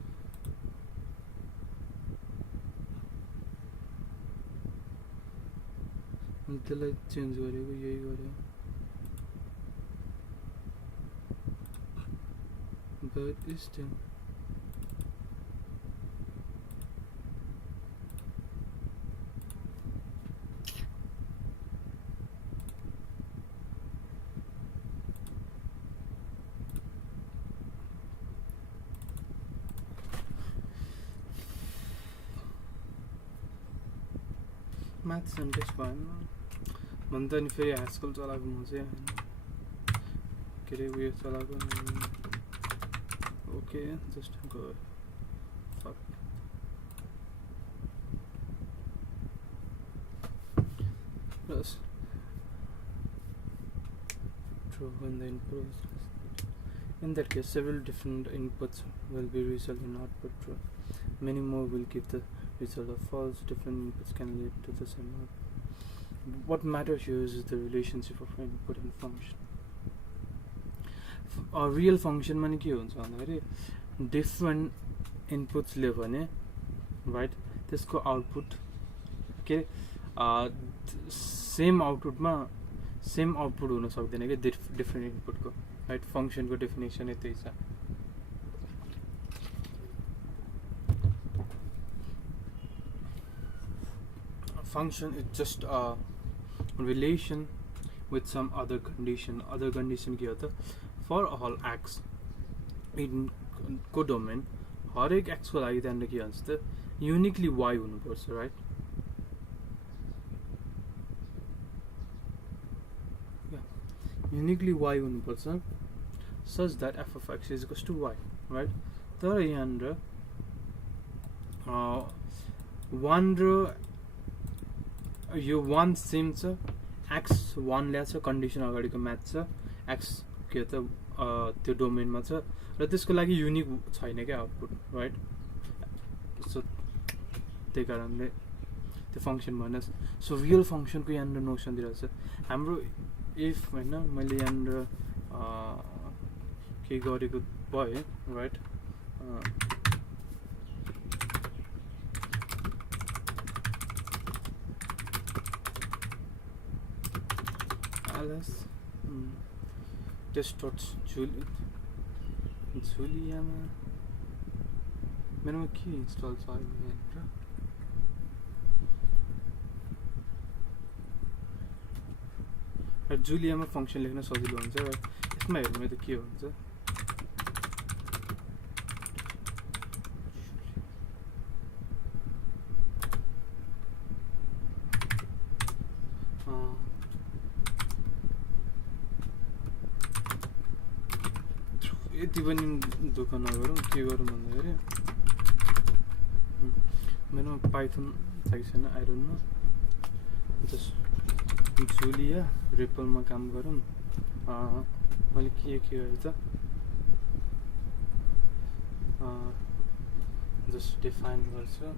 त्यसलाई चेन्ज गरेको यही गरे but still math syntax भएन भन्दा नि फेरि Hasekll चलाएको म चाहिँ के रे उयो चलाएको okay just go fuck plus true when the input is in that case several different inputs will be result in output true many more will give the result of false different inputs can lead to the same output what matters here is the relationship of input and function a real function माने के हुन्छ भन्दाखेरि different inputs ले भने right त्यसको output के same आउटपुटमा same output हुन सक्दैन के डिफरेन्ट इनपुटको राइट फंक्शनको डेफिनेसन यतै छ function is just a relation with some other condition के हो त for all x in codomain हरेक x को लागि त्यहाँनिर के हुन्छ त युनिकली y हुनुपर्छ राइट युनिकली y हुनुपर्छ such that f of x is equals to y, right? तर यहाँनिर 1 र यो 1 सेम छ, x 1 ल्याछ, कन्डिसन अगाडिको म्याच छ, x के त त्यो डोमेनमा छ र त्यसको लागि युनिक छैन क्या आउटपुट, राइट? सो त्यही कारणले त्यो फङ्सन भएन। सो रियल फङ्सनको यहाँनिर नोसन दिइरहेको छ हाम्रो। इफ होइन मैले यहाँनिर के गरेको भए, राइट, टेस्ट जुलियामा मेरोमा के इन्स्टल छ यहाँनिर? जुलियामा फङ्सन लेख्न सजिलो हुन्छ र यसमा हेर्नु त के हुन्छ। यति पनि दुःख नगरौँ, के गरौँ भन्दाखेरि मेरोमा पाइथन छैन छैन, आई डोन्ट नो, जस्ट जुलिया रिपलमा काम गरौँ। मैले के गरेँ त जस्ट डिफाइन गर्छु।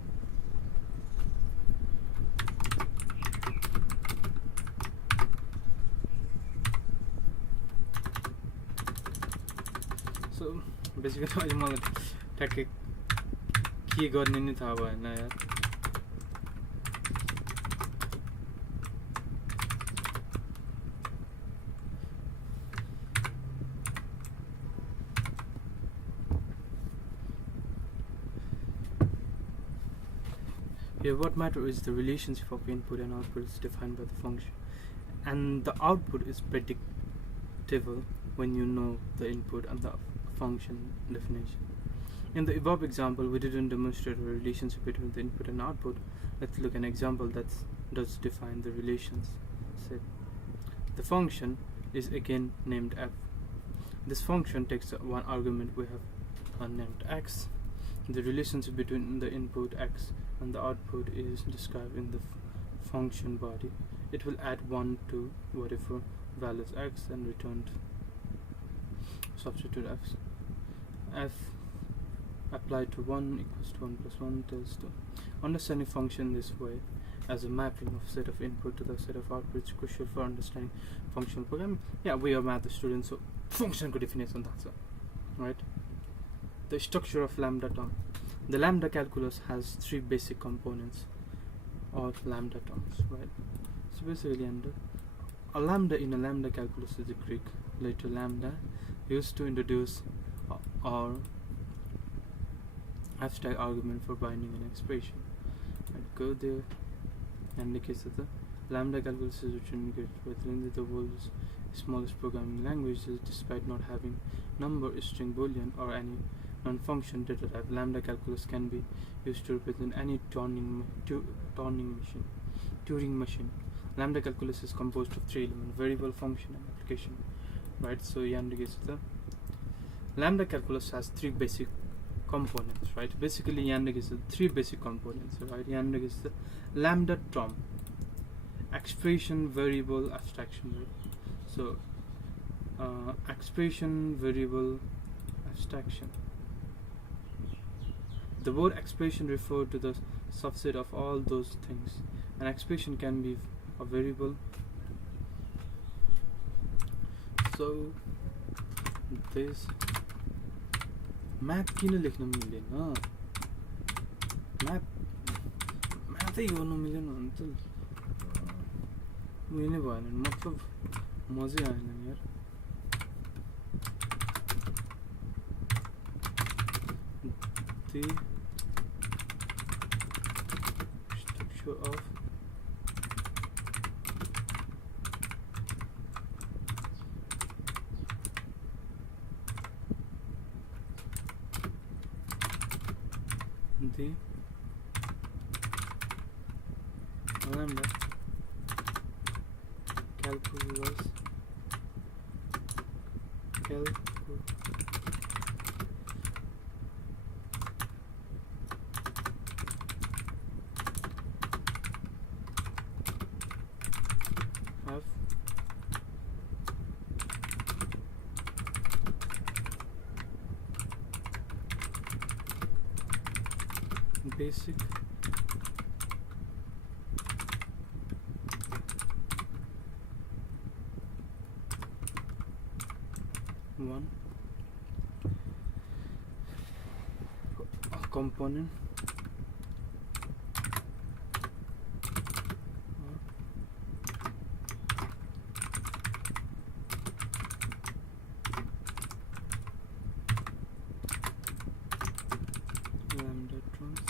सो बेसिकली अहिले मलाई ट्याक्कै के गर्ने नि थाहा भएन यार। Here what matters is the relationship of input and output is defined by the function, and the output is predictable when you know the input and the function definition. In the above example, we didn't demonstrate a relationship between the input and output. Let's look at an example that does define the relations. Say, the function is again named f. This function takes one argument we have named x. The relationship between the input x and the output is described in the function body. It will add 1 to whatever values x and return substitute f applied to 1 equals to 1 plus 1 tells to understanding function this way as a mapping of set of input to the set of output is crucial for understanding functional programming. Yeah, we are math students, so function definition, that's it, right? The structure of lambda term. The lambda calculus has 3 basic components or lambda terms, right? So basically, a lambda in a lambda calculus is a Greek letter lambda used to introduce or abstract argument for binding an expression. I'd go there, and in the case of the lambda calculus is written within the world's smallest programming languages, despite not having number, string, boolean, or any non-function data type. Lambda calculus can be used to represent any Turing machine. Lambda calculus is composed of 3 elements: variable, function, and application. Right. So in the case of the lambda calculus has 3 basic components, right? Basically, Yandex is 3 basic components, right? Yandex is the lambda term, expression, variable, abstraction, right? So, expression, variable, abstraction. The word expression refers to the subset of all those things. An expression can be a variable. So, this math किन लेख्न मिल्दैन? म्याथै गर्नु मिलेन भने त उयो नै भएन, मतलब मजै आएन नि यार। The structure of the lambda calculus have basic one component lambda trans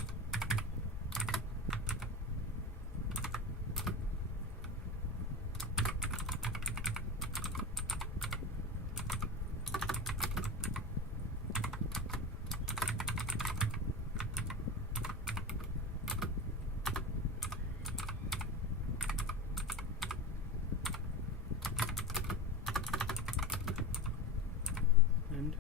and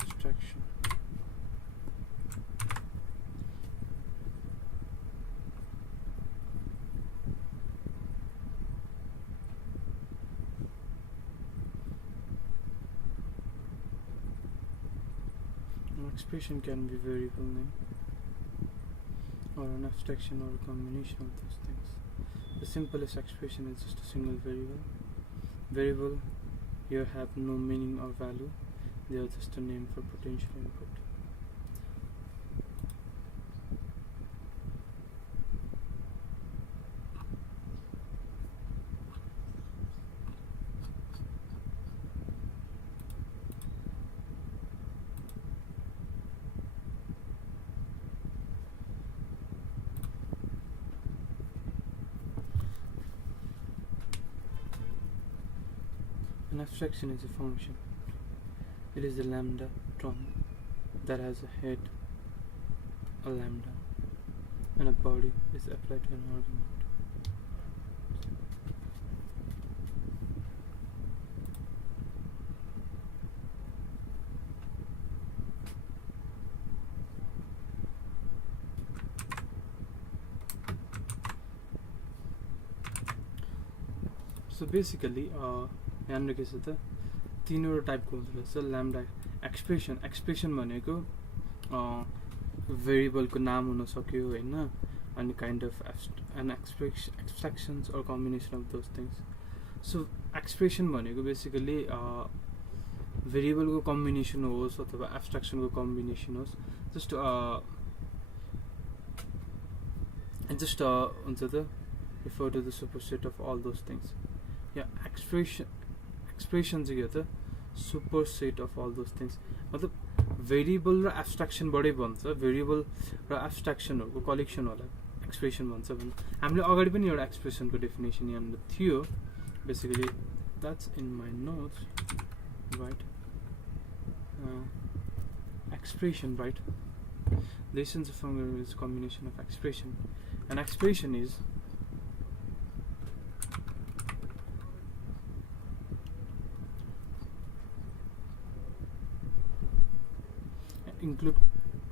abstraction. An expression can be variable name or an abstraction or a combination of those things. The simplest expression is just a single variable. Variable here have no meaning or value. They are just a name for potential input. An abstraction is a function. It is a lambda term that has a head, a lambda, and a body is applied to an argument. So basically, यहाँनिर के छ त तीनवटा टाइपको हुँदो रहेछ lambda expression भनेको भेरिएबलको नाम हुन सक्यो हैन अनि काइन्ड अफ एन एब्स्ट्रैक्शन्स और combination of those things. So expression भनेको बेसिकली भेरिएबलको कम्बिनेसन होस् अथवा एब्स्ट्रैक्सनको कम्बिनेसन होस्. जस्ट हुन्छ त refer to the superset of all those things. Yeah, expression चाहिँ त superset of all those things. मतलब भेरिएबल र एब्स्ट्रैक्सन बडै भन्छ. भेरिएबल र एब्स्ट्रैक्सनहरुको कलेक्सन होला एक्सप्रेसन भन्छ भने हामीले अगाडि पनि एउटा एक्सप्रेसनको डेफिनेसन यहाँ थियो. Basically that's in my notes, right? Expression, right? The essence of function is combination of expression. An expression is include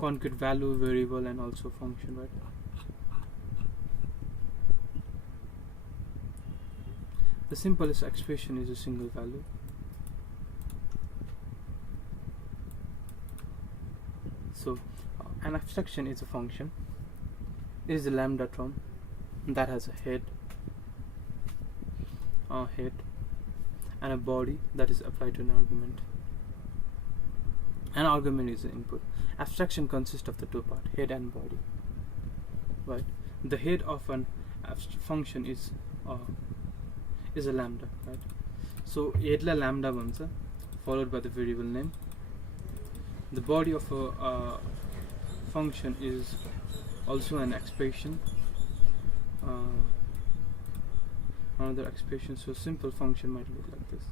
concrete value, variable, and also function, right? The simplest expression is a single value. So an abstraction is a function. It is a lambda term that has a head, and a body that is applied to an argument. An argument is the input. Abstraction consists of the two parts, head and body. Right? The head of an function is a lambda, right? So head la lambda bhन्छ, followed by the variable name. The body of a function is also an expression. Another expression. So simple function might look like this.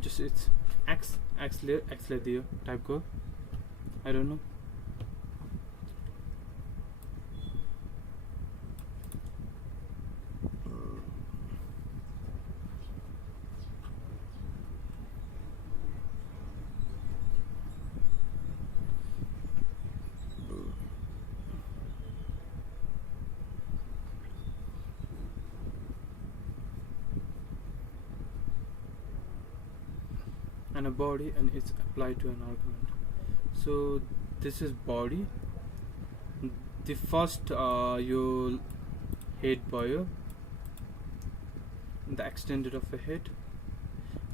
Just it's x ले दियो type को. I don't know. and a body, and it's applied to an argument. So this is body. The first you head buyer, the extended of a head,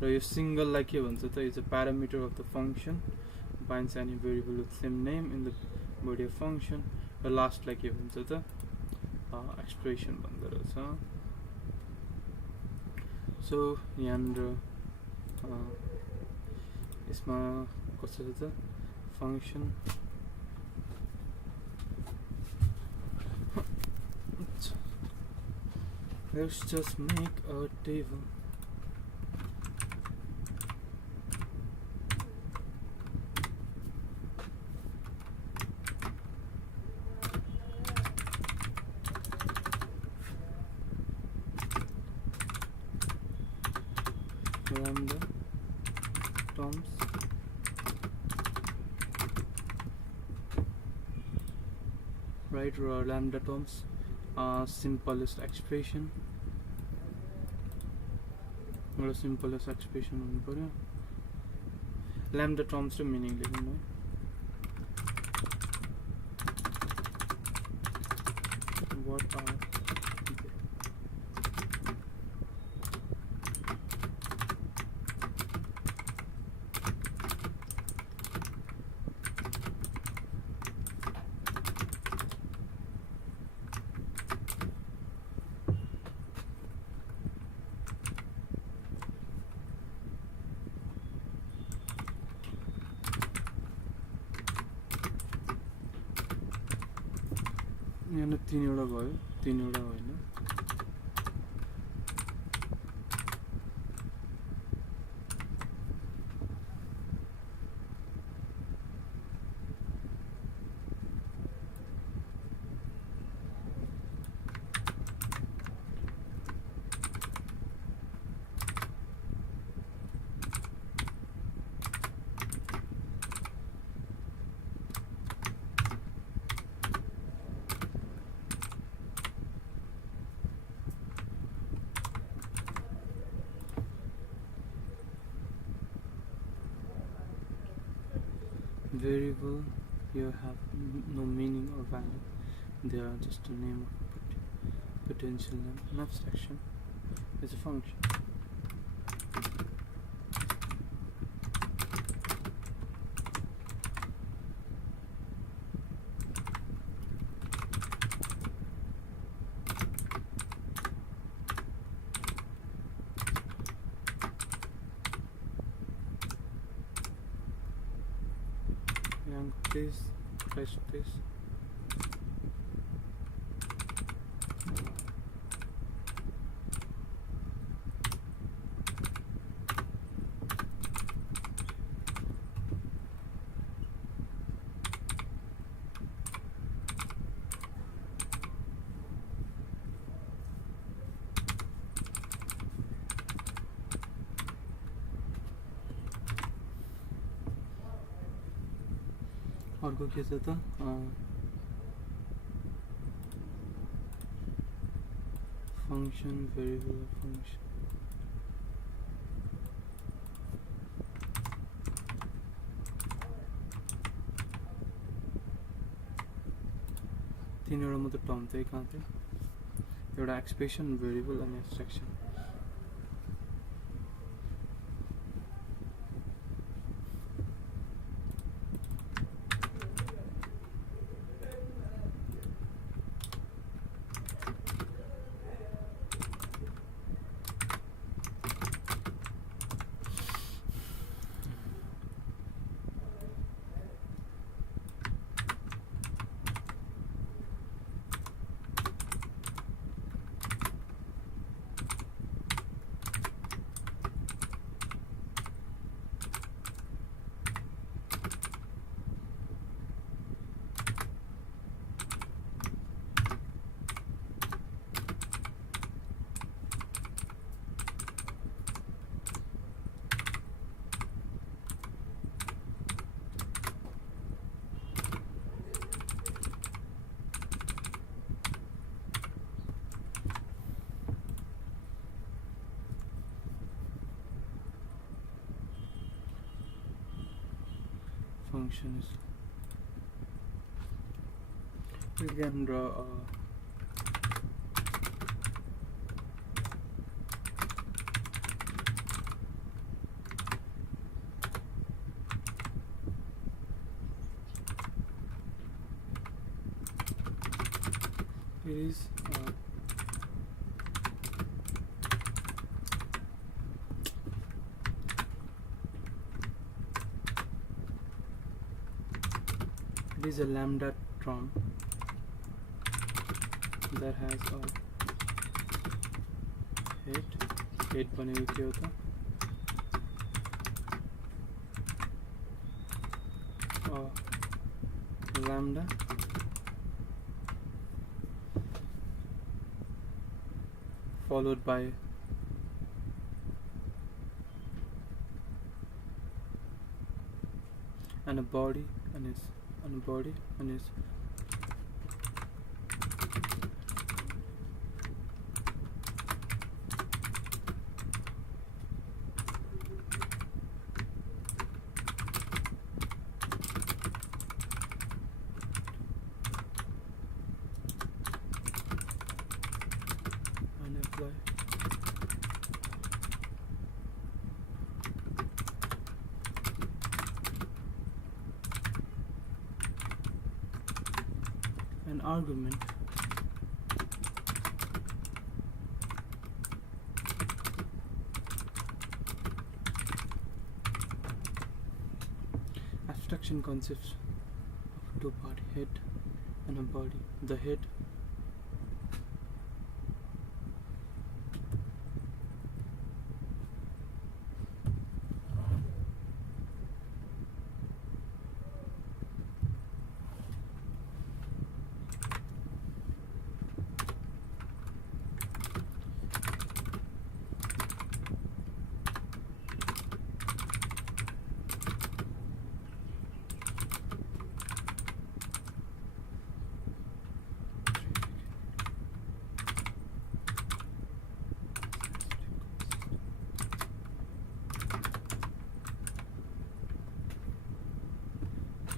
raw yo single लाई के भन्छ त, is a parameter of the function, binds any variable with same name in the body of function, raw last लाई के भन्छ त, expression भन्दो रहेछ. So यहाँनिर यसमा कस्तो छ त function let's just make a table. Lambda terms right, lambda terms simplest expression, or simplest expression हुनु पर्यो. lambda terms र meaning लेख्नु है. What are यहाँ तीनवटा भयो, तीनवटा होइन. Variable here have no meaning or value, they are just a name of potential and an abstraction is a function. And this, press this. अर्को के छ त function variable function तीनवटा मात्र टर्म चाहिँ कहाँ थियो एउटा एक्सप्रेसन भेरिएबल अनि एब्स्ट्र्याक्सन function is, we can draw it is it is a lambda tron that has a head बनेगा क्या होता lambda followed by and a body and its and apply an argument abstraction concepts of two part head and a body. The head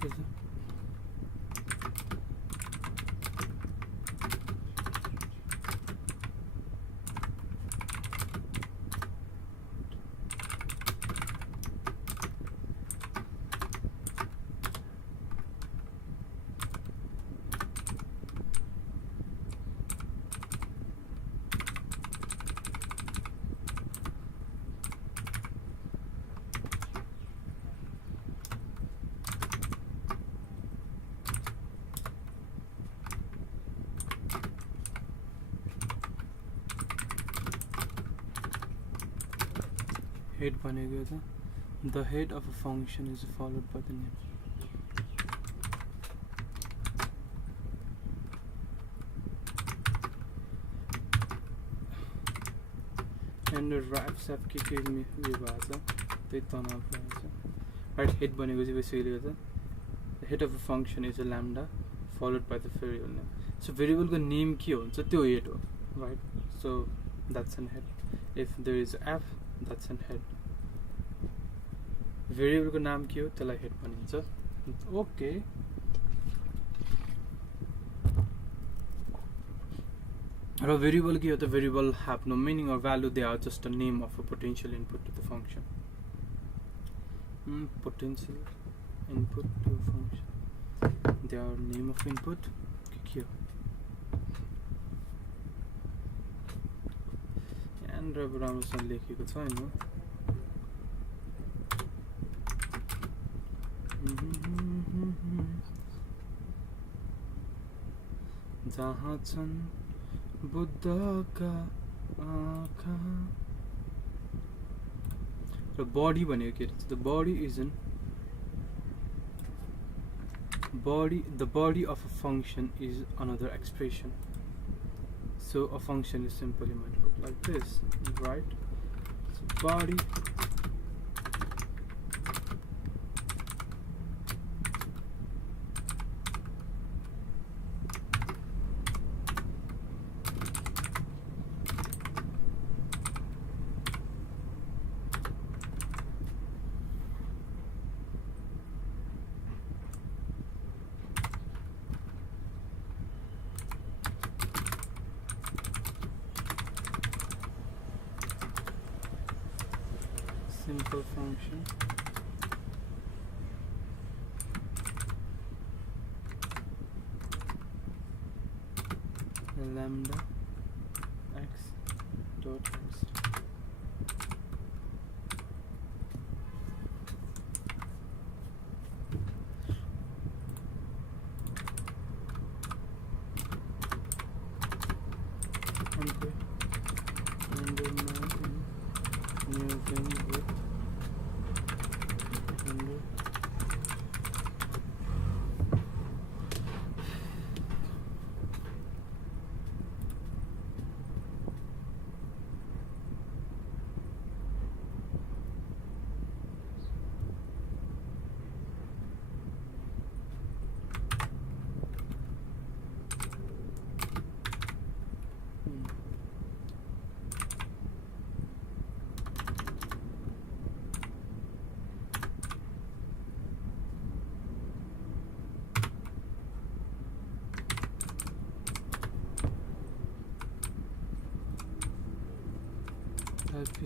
is head बनेगा था. The head of a function is followed by the name. And the wraps up के में ये बात है तो इतना ना right head बनेगा जी basically होता. The head of a function is a lambda followed by the variable name. So variable का name क्या हो? So त्यो head हो, right? So that's an head. If there is f, that's an head. Variable को नाम के हो त्यसलाई head भनिन्छ. Okay. र variable के हो त variable have no meaning or value, they are just a name of a potential input to the function. Potential input to a function. They are name of input. के हो? And राम्रोसँग लेखेको छैन. जहाँ छन् बुद्धका आँखा. र body भनेको के? The body is an the body of a function is another expression. So a function is simply might look like this, right? So body simple function. Lambda x dot x. Okay. And then new thing with 100.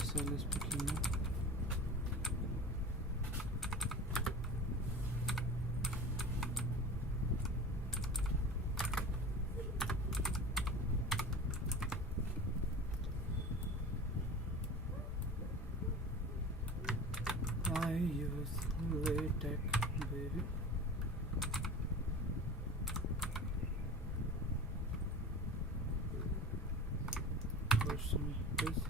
Cell is picking up. I use latex, baby. Percentage.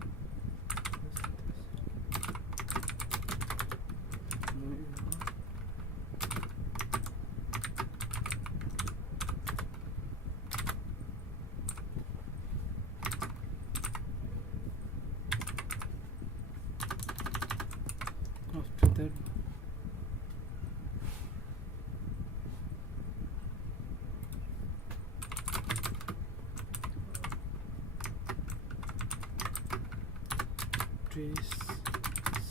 After that, trace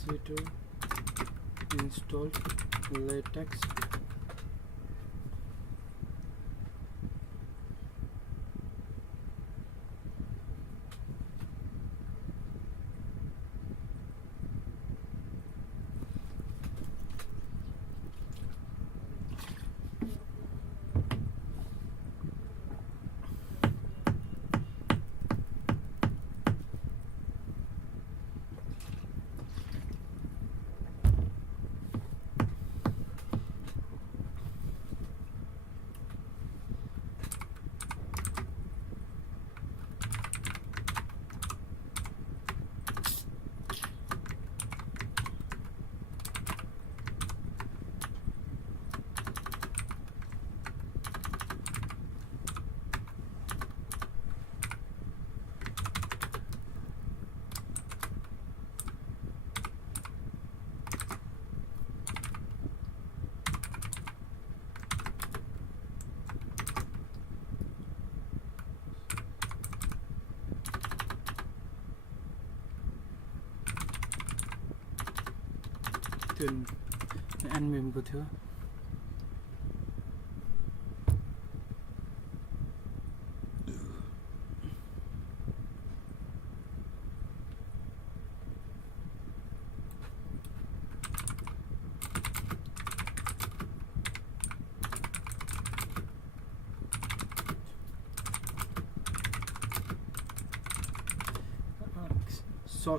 setter installed latex. एनमेमको थियो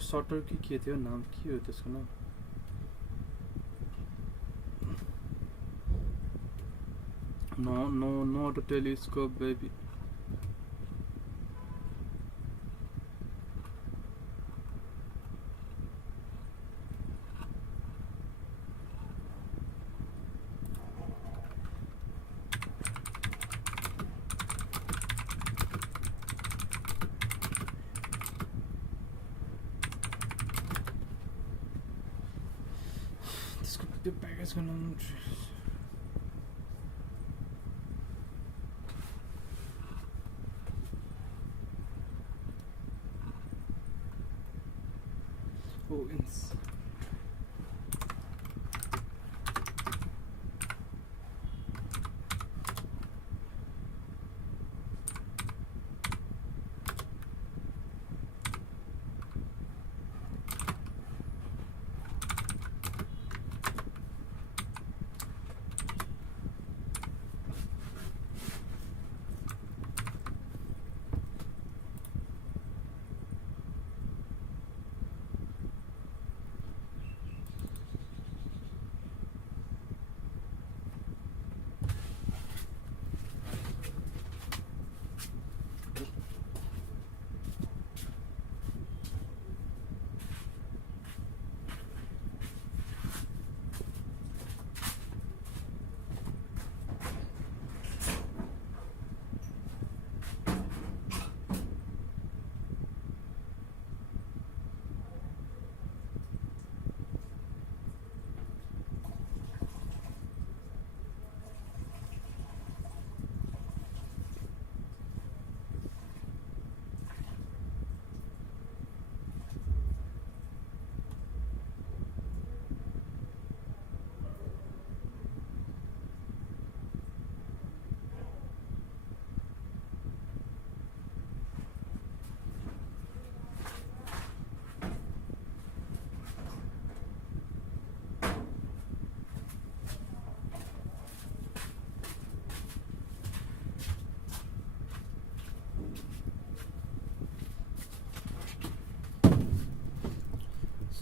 shorter कि के थियो नाम के हो त्यसको नाम No, not a telescope, baby. This could be the biggest one. Oh,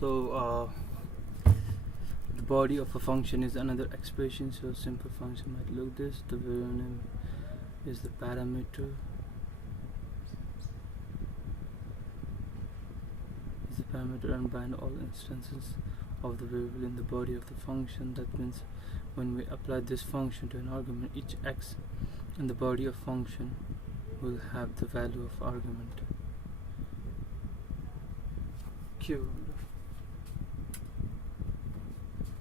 So the body of a function is another expression. So a simple function might look this. The variable name is the parameter. And bind all instances of the variable in the body of the function. That means when we apply this function to an argument, each x in the body of function will have the value of argument. Q.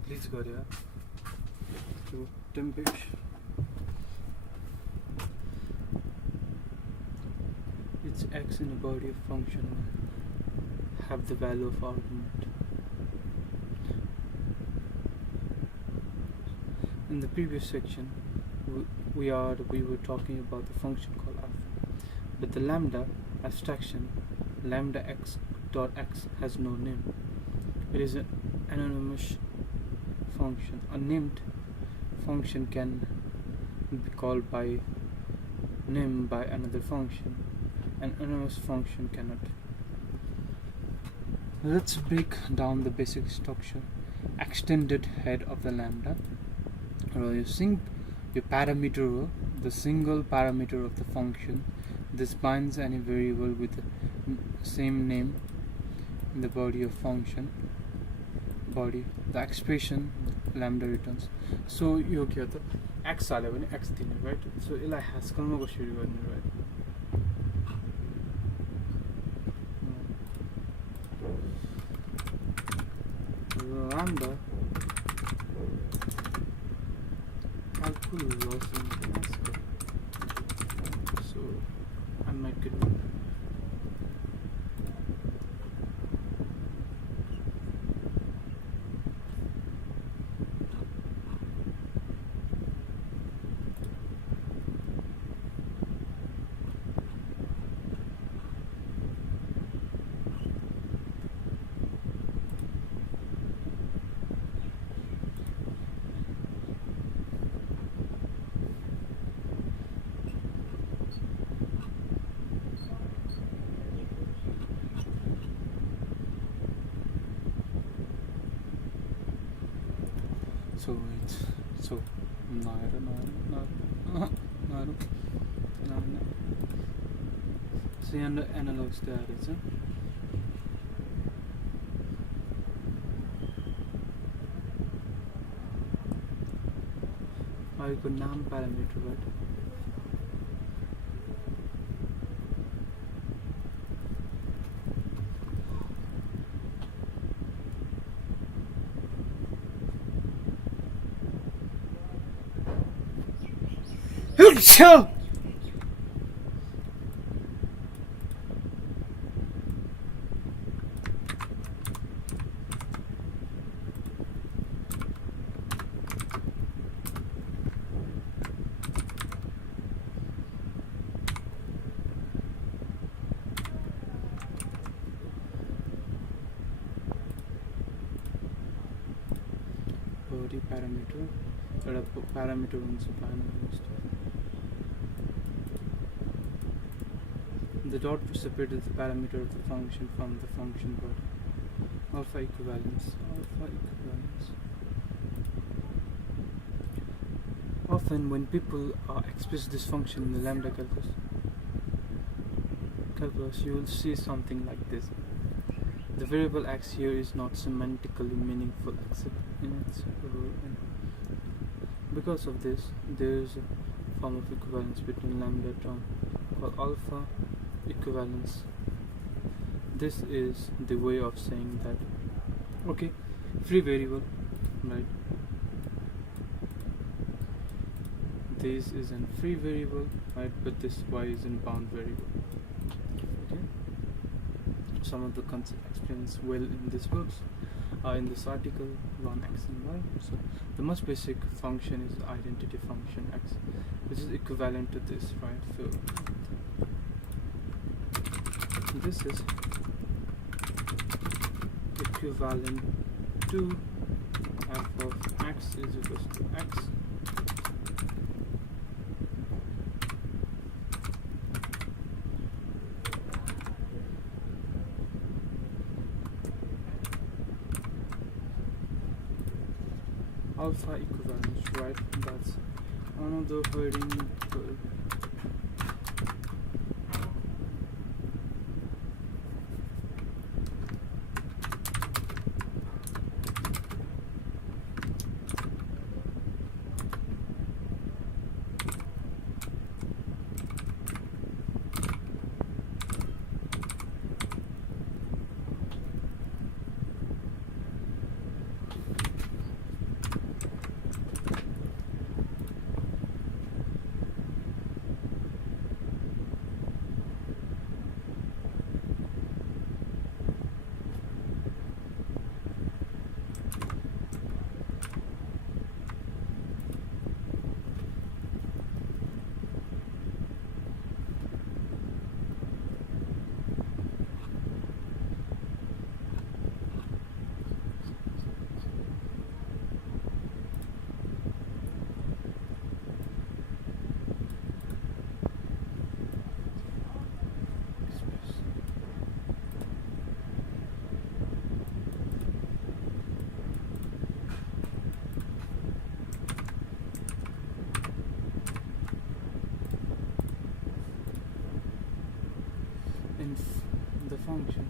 Please go there. Q. Tempish. Each x in the body of function will have the value of argument. In the previous section, we were talking about the function called f, but the lambda abstraction, lambda x dot x, has no name. It is an anonymous function. A named function can be called by name by another function. An anonymous function cannot. Let's break down the basic structure. Extended head of the lambda. Using your parameter row, the single parameter of the function. This binds any variable with the same name in the body of function. Body, the expression lambda returns. So you get the x आले x दिने, right? So यसलाई Hasekll मा कसरी गर्ने, right? Lambda calculus in Hasekll. So I might get so it's so no. So you analogs there is you could name parameter, right? Sure. Body parameter, parameter हुन्छ binary stuff. The dot separates the parameter of the function from the function body. Alpha equivalence. Often when people express this function in the lambda calculus, you will see something like this. The variable x here is not semantically meaningful except in its role. Because of this, there is a form of equivalence between lambda term called alpha equivalence. This is the way of saying that, okay, free variable, right? This is a free variable, right? But this y is in bound variable. Okay. Some of the concepts explains well in this books, in this article, 1x and y. So the most basic function is the identity function x, which is equivalent to this, right? So this is equivalent to f of x is equals to x alpha equivalence, right? That's another heading. In the function.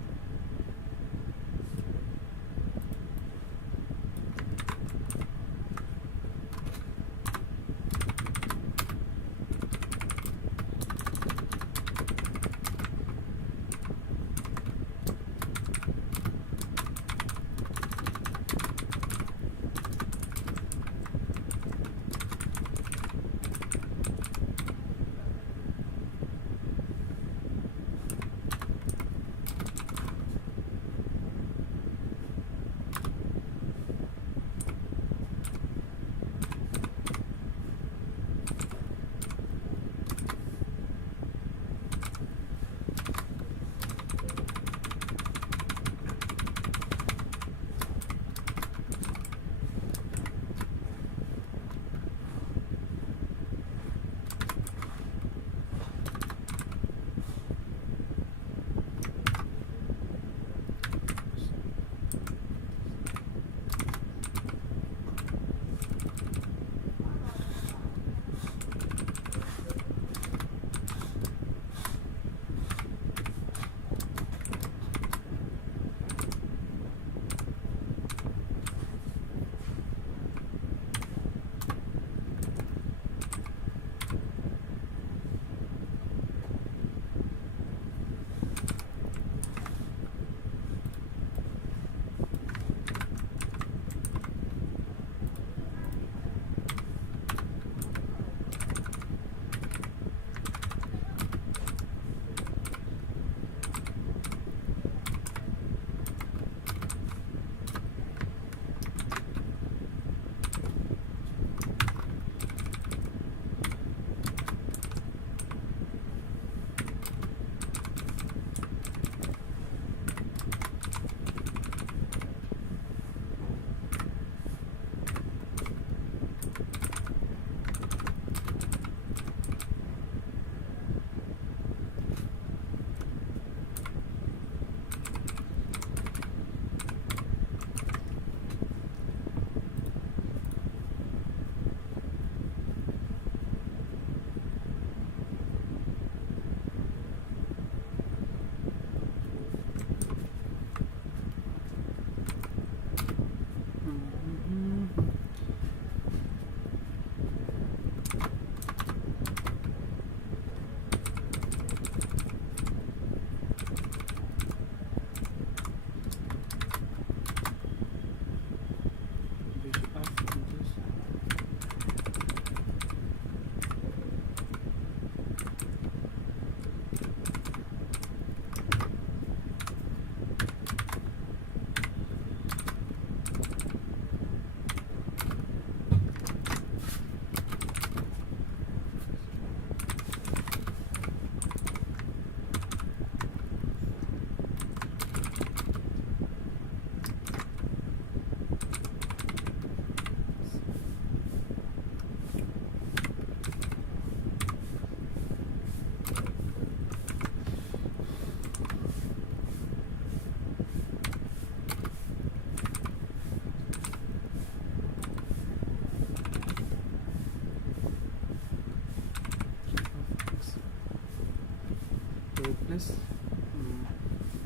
replace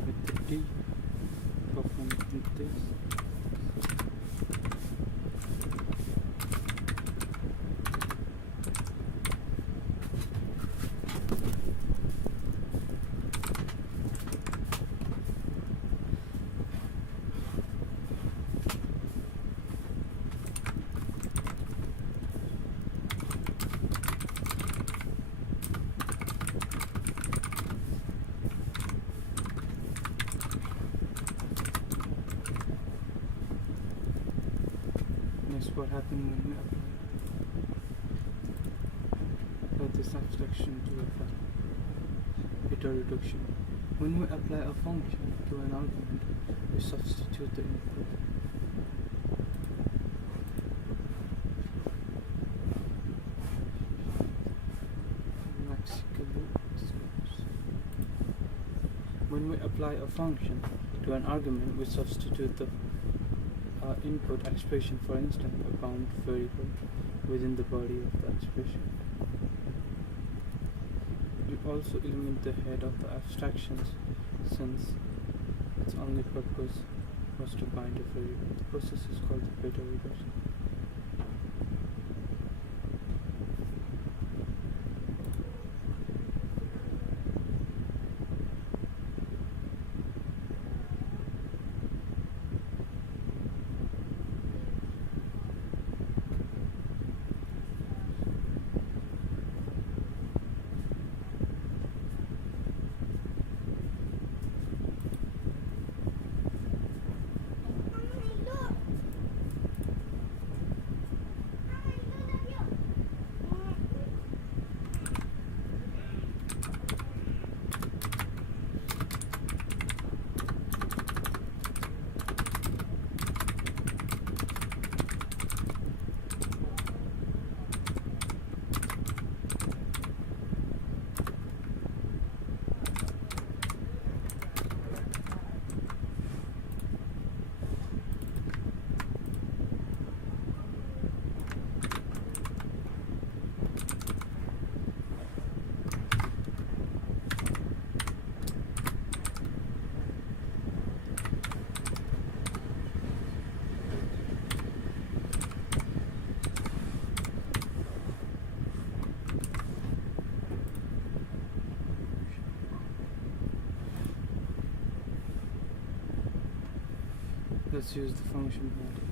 with the D, perform this. What happened when we apply this abstraction to a beta reduction. When we apply a function to an argument, we substitute the input. When we apply a function to an argument, we substitute the input expression, for instance, a bound variable within the body of the expression. We also eliminate the head of the abstractions since its only purpose was to bind a variable. The process is called the beta reduction. Let's use the function here.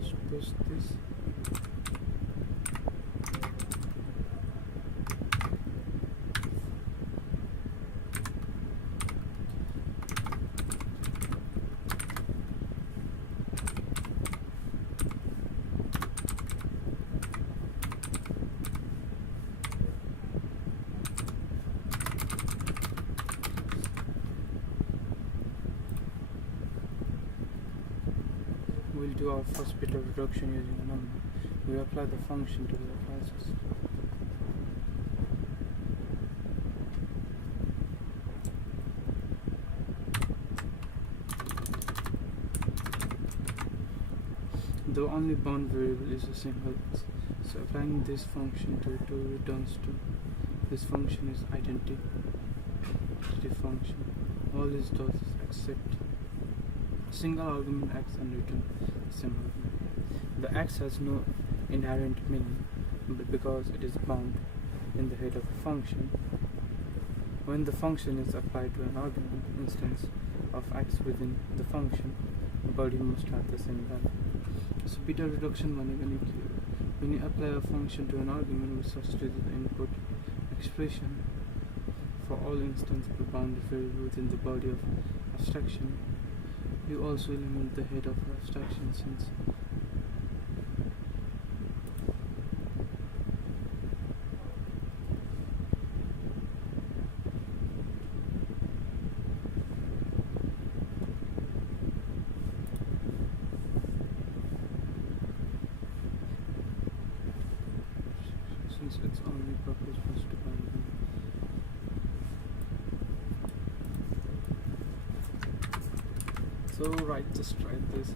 Just push this. We'll do our first bit of reduction using a number. We apply the function to the process. The only bound variable is a single x. So applying this function to 2 returns 2. This function is identity function. All it does is accept a single argument x and return the same argument. The x has no inherent meaning, but because it is bound in the head of a function, when the function is applied to an argument instance of x within the function, the body must have the same value. So beta reduction when you apply a function to an argument, we substitute the input expression for all instances of bounded variable within the body of abstraction. You also eliminate the head of abstraction, since its only purpose was to bind them. So right, just write this.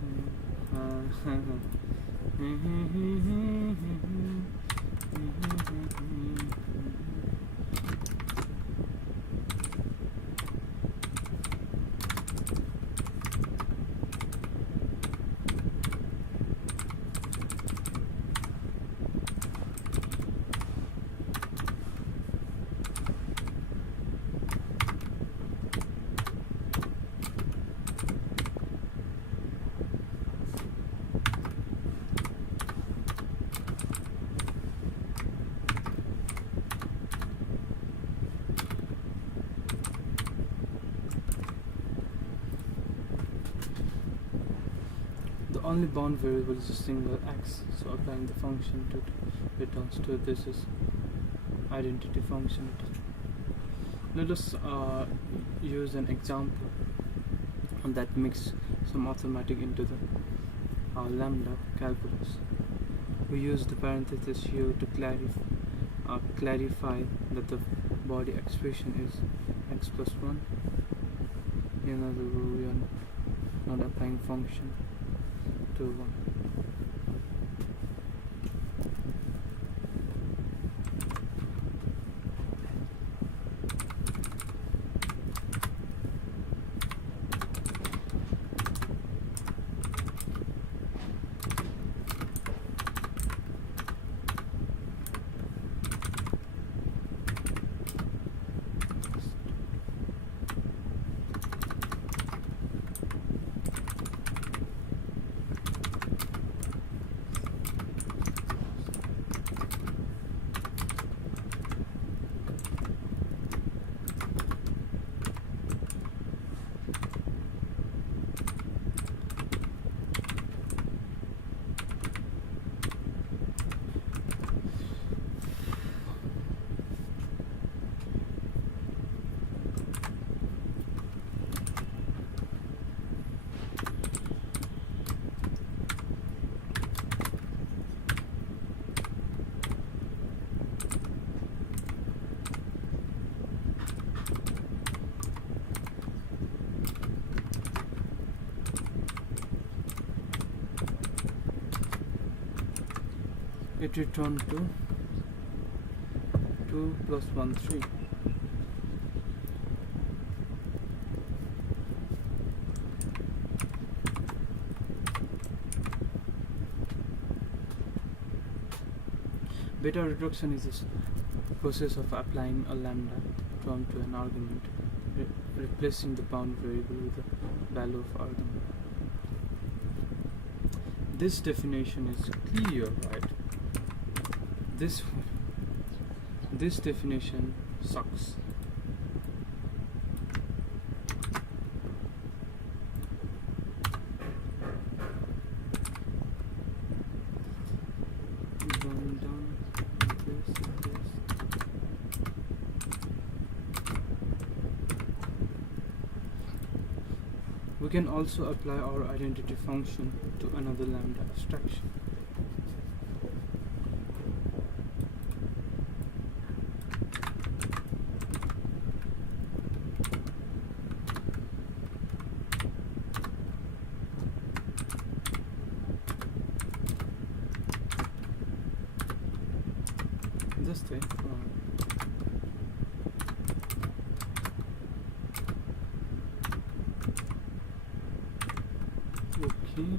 The only bound variable is a single x, so applying the function to returns to this is identity function. Let us use an example that makes some arithmetic into the lambda calculus. We use the parenthesis here to clarify that the body expression is x plus 1. In other words, we are not applying function to 1. It returned to 2 plus 1 3. Beta reduction is a process of applying a lambda term to an argument, replacing the bound variable with the value of argument. This definition is clear, right? This definition sucks. Going down this. We can also apply our identity function to another lambda abstraction. This thing. Okay.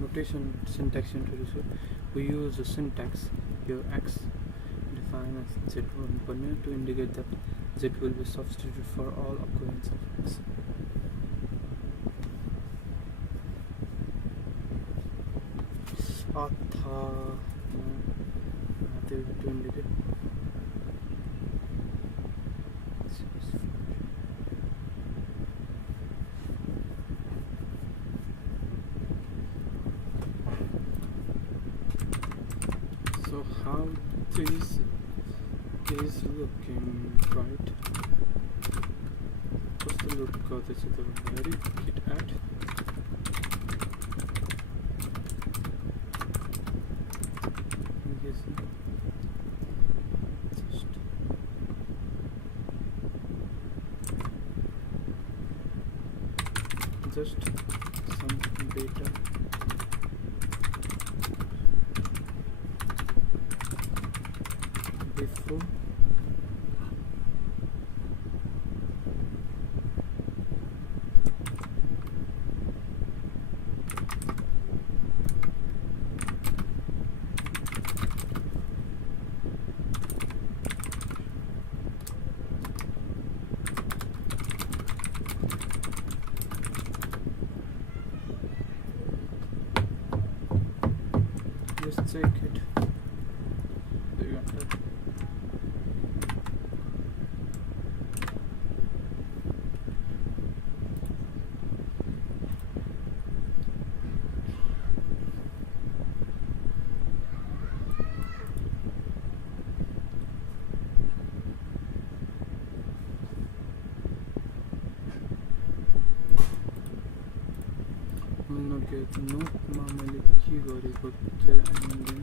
notation syntax introducer. We use the syntax here x define as z1 to indicate that z will be substituted for all occurrence of x. To indicate so how this is looking, right? First look at this is a very git add. Just some data before just check it. There you go. Note normally key गरेको and then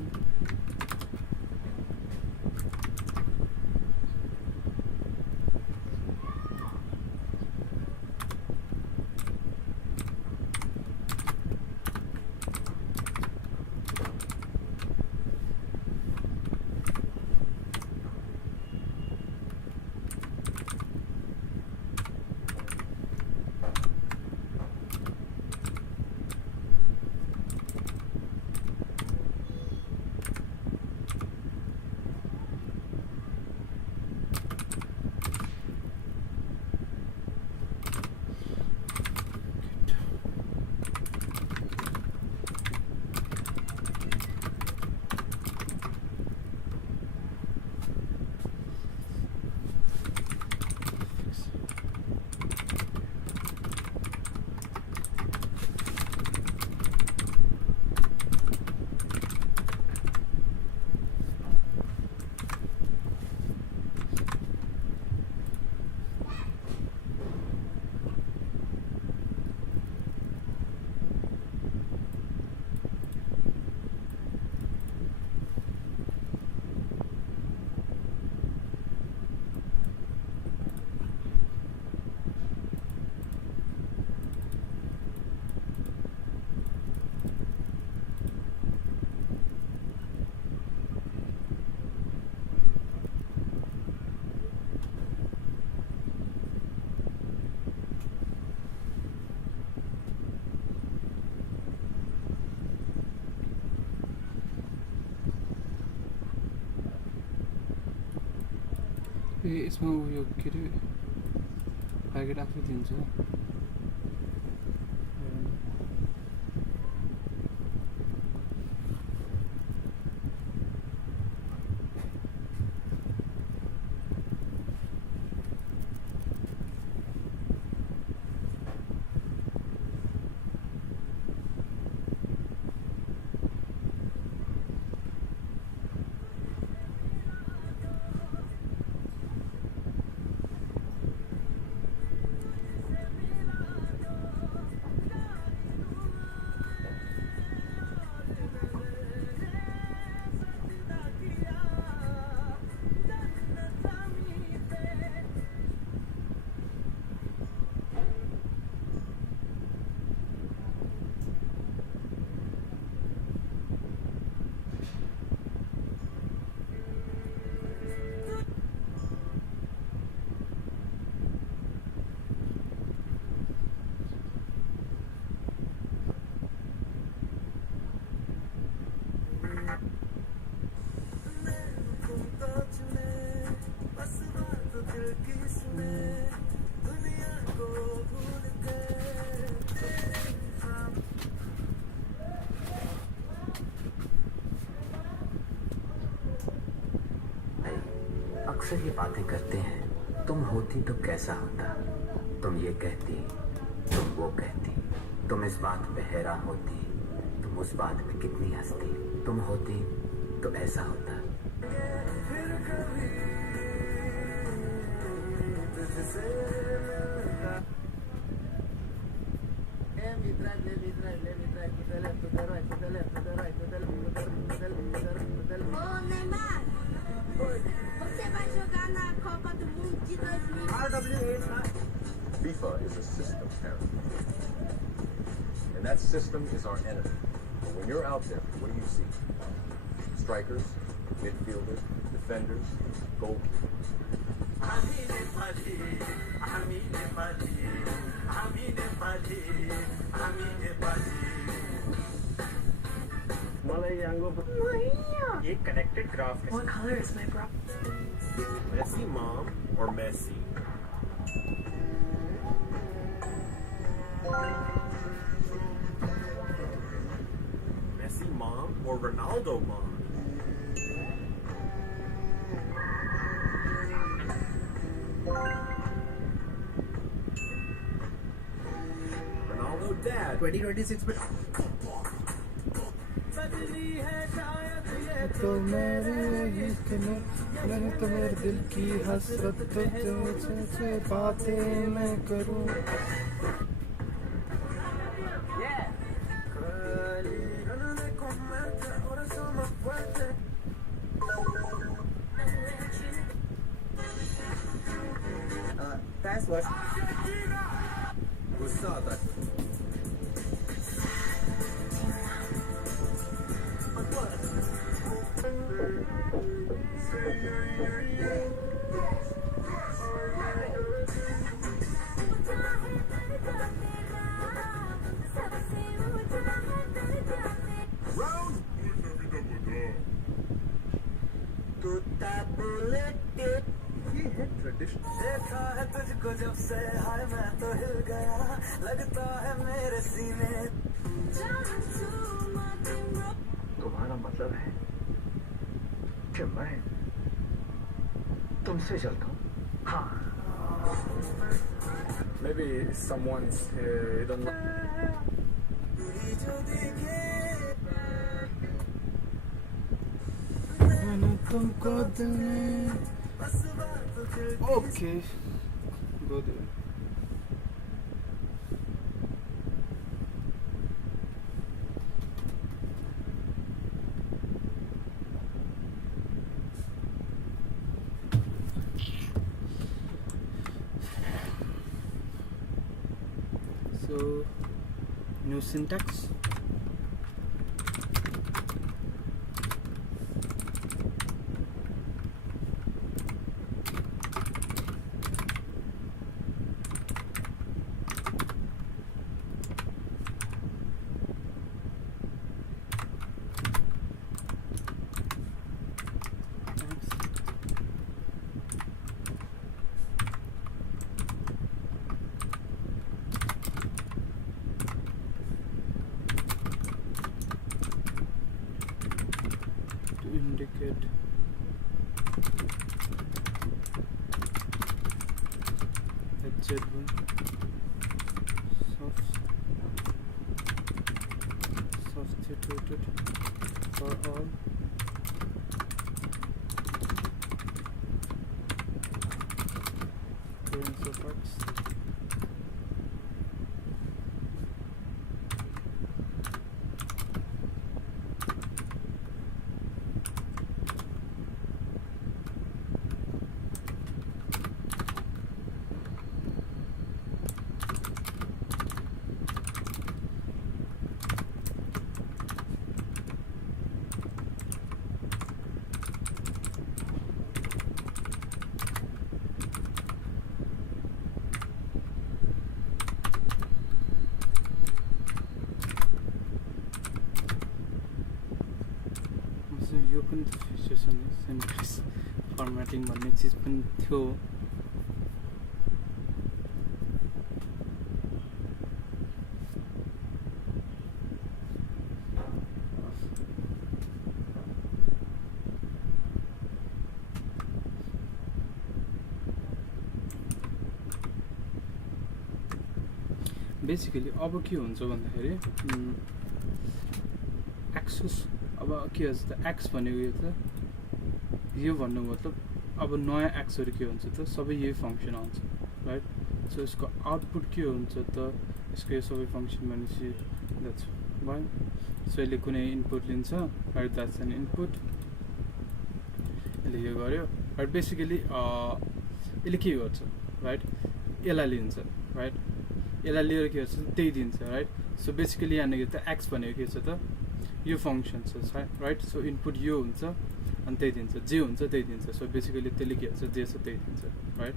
यसमा उयो के अरे packet आफै दिन्छ अक्सर ये बातें करते हैं, तुम होती तो कैसा होता, तुम ये कहती, तुम वो कहती, तुम इस बात पे हैरान होती, तुम उस बात पे कितनी हंसती, तुम होती तो ऐसा होता। FIFA is a system error. And that system is our enemy. But when you're out there, what do you see? Strikers, midfielders, defenders, goalkeepers. connected graph. What color is my bra? Messi mom or Messi? Messi mom or Ronaldo mom? Ronaldo dad. 2026 में तो मेरे तो मेरे दिल की हसरत तुझसे बातें मैं करूं। That's what गुस्सा आता है। ये है ट्रेडिशन। देखा है तुझको जब से हाय मैं तो हिल गया, लगता है मेरे सीने। तुम्हारा मतलब है कि मैं तुमसे चलता हूँ? हाँ। Maybe someone's you don't know. मैंने तुमको दिल में okay go they. So new syntax. Indicate Z1 substituted for all currents of x. यो पनि त फिचर्स सिन्ट्याक्स फर्मेटिङ भन्ने चिज पनि थियो। बेसिकली अब के हुन्छ भन्दाखेरि एक्सेस अब के हुन्छ त एक्स भनेको यो त यो भन्नु मतलब अब नयाँ एक्सहरू के हुन्छ त सबै यही फङ्सन आउँछ राइट सो यसको आउटपुट के हुन्छ त यसको यो सबै फङ्सन भनेपछि द्याट्स भयो सो यसले कुनै इनपुट लिन्छ राइट द्याट्स एन इनपुट यसले यो गर्यो राइट बेसिकली यसले के गर्छ राइट यसलाई लिन्छ राइट यसलाई लिएर के गर्छ त्यही दिन्छ राइट सो बेसिकली यहाँनिर त एक्स भनेको के छ त यो फङ्सन छ राइट सो इनपुट यो हुन्छ अनि त्यही दिन्छ जे हुन्छ त्यही दिन्छ सो बेसिकली त्यसले के हुन्छ जे छ त्यही दिन्छ राइट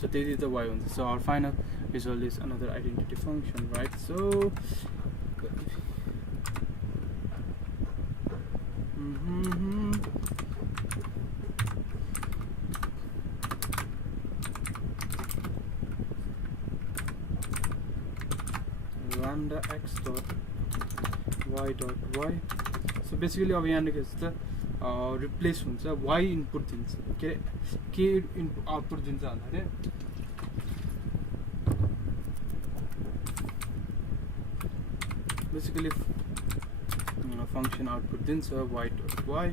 सो त्यही दिँदा वाइ हुन्छ so our final result is another identity function right so lambda x dot y dot y so basically अब यहाँ के छ रिप्लेस हुन्छ y इनपुट दिन्छ के इनपुट आउटपुट दिन्छ भन्दाखेरि बेसिकली फङ्सन आउटपुट दिन्छ y dot y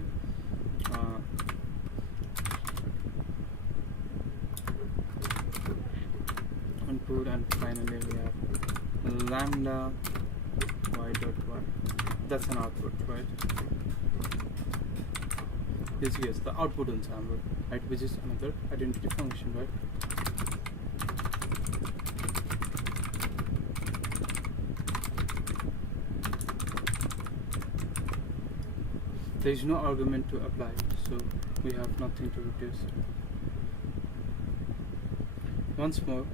input and finally we have lambda y dot y that's an output right this is the output on sample right which is another identity function right there is no argument to apply so we have nothing to reduce once more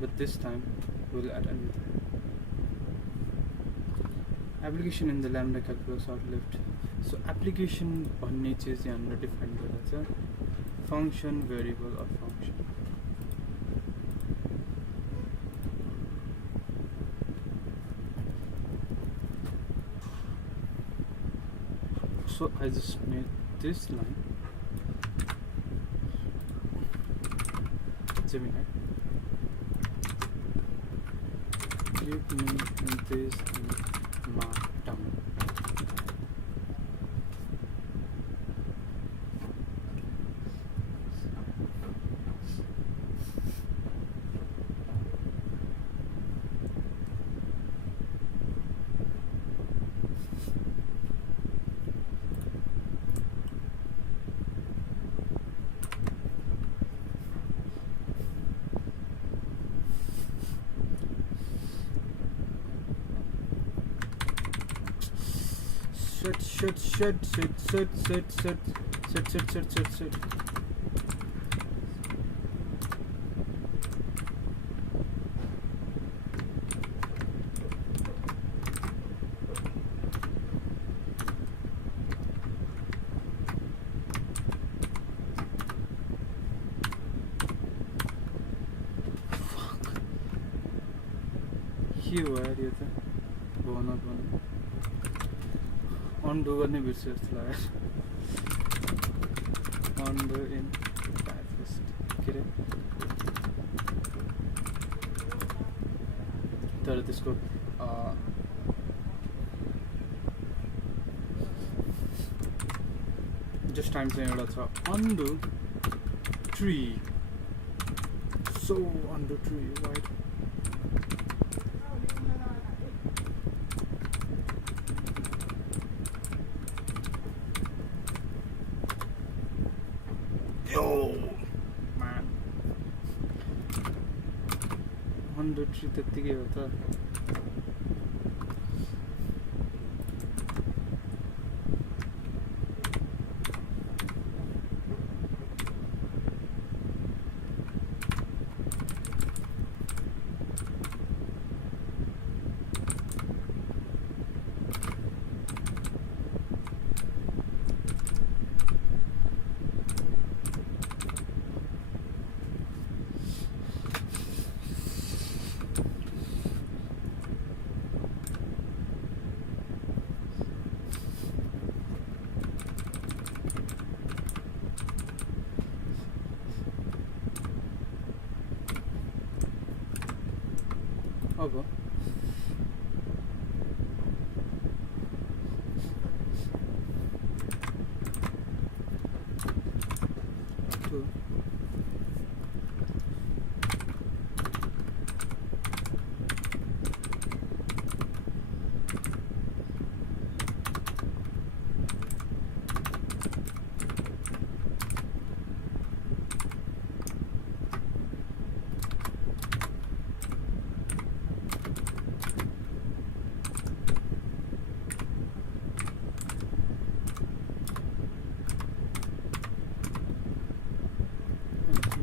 but this time we'll add anything application in the lambda calculus are left so application भन्ने चीज यहाँ define गरेको छ function variable or function so I just made this line Gemini give me this markdown set के भयो यो त भन undo गर्ने बिर्से जस्तो लाग्यो undo in first के रे तर त्यसको जस्ट टाइम चाहिँ एउटा छ undo tree so undo tree right tree त्यतिकै हो त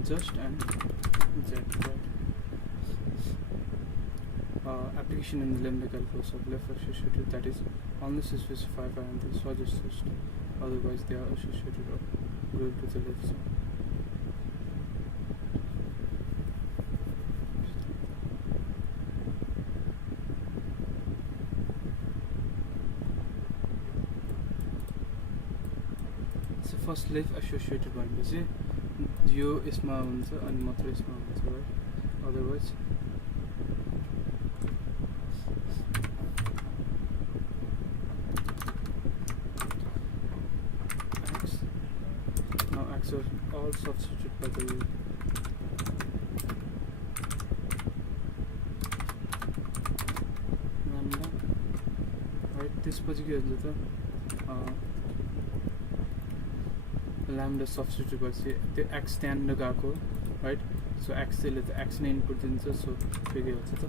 just and z, right? Application in the lambda calculus of left associated, that is unless specified by the suggest system, otherwise they are associated or go to the left side. So first left associated one भनेपछि यो यसमा हुन्छ अनि मात्र यसमा हुन्छ, right? Otherwise x, now x are all substituted by the lambda, right? त्यसपछि के हुन्छ त lambda substitute गरेपछि त्यो x त्यहाँनिर गएको, right? So x त्यसले त x नै इनपुट दिन्छ, so त्यो के हुन्छ त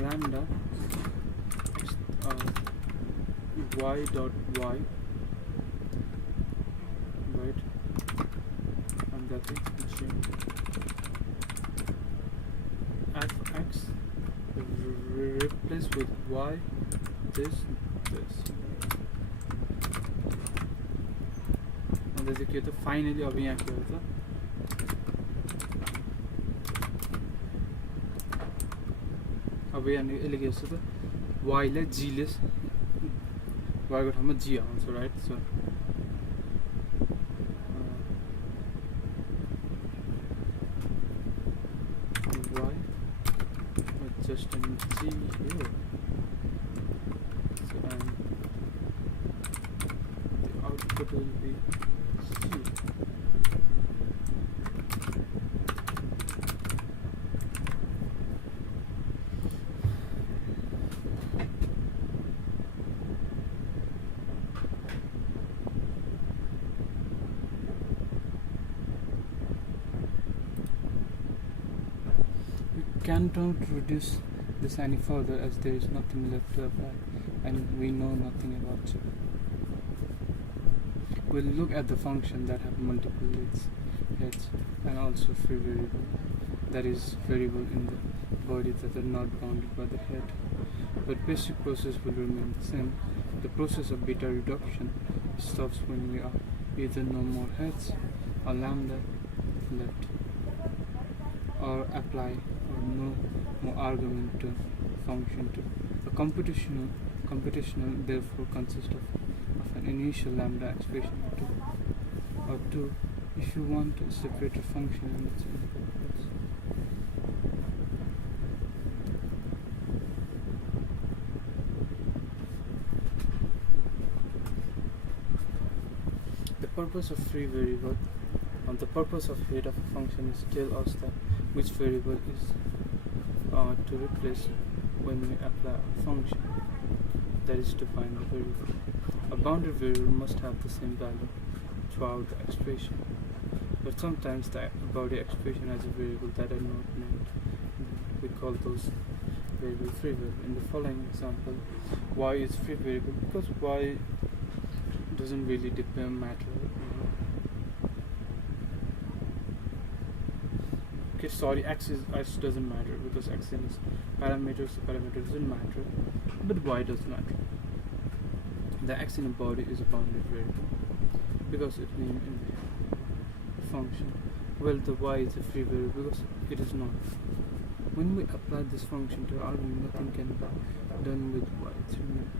lambda x, y dot y, right? And that is g f x replace with y this. अन्त चाहिँ के त फाइनली अब यहाँ के हो त अब यहाँ यसले के जस्तो त y लाई g ले y को ठाउँमा g आउँछ, right? So just an G here. So the output will be C. Cannot reduce this any further as there is nothing left to apply and we know nothing about it. We'll look at the function that have multiple heads and also free variable, that is variable in the body that are not bounded by the head. But basic process will remain the same. The process of beta reduction stops when we are either no more heads or lambda left, or apply or no more argument to function 2. A computational therefore consists of an initial lambda expression or 2 if you want to separate a function in its input. The purpose of free variable and the purpose of head of a function is to tell us that which variable is to replace when we apply a function, that is to find the variable. A bounded variable must have the same value throughout the expression, but sometimes the body expression has a variable that are not named. We call those variable free variable. In the following example, y is free variable because y doesn't really matter. Okay, sorry, x doesn't matter because x is parameters, so parameter doesn't matter, but y does matter. The x in a body is a bounded variable because it's named in the function. Well, the y is a free variable because it is not. When we apply this function to argument, nothing can be done with y. It's removed.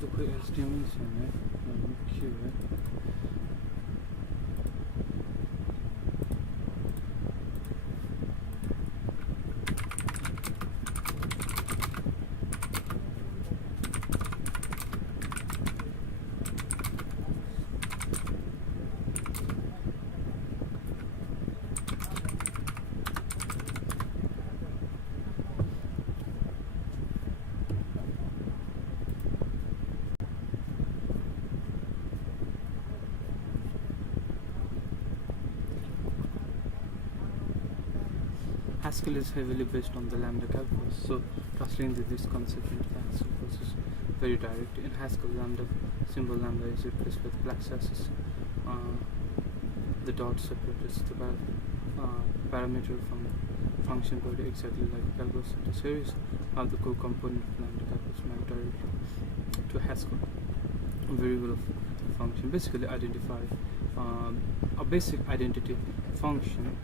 तो कोई estimation है क्यों है Haskell is heavily based on the lambda calculus, so translating this concept into the Haskell process is very direct. In Haskell, symbol lambda is replaced with +s. The dot separates the parameter from the function body exactly like a calculus into series. The core component of lambda calculus map directly to Haskell variable of the function. Basically, identify a basic identity function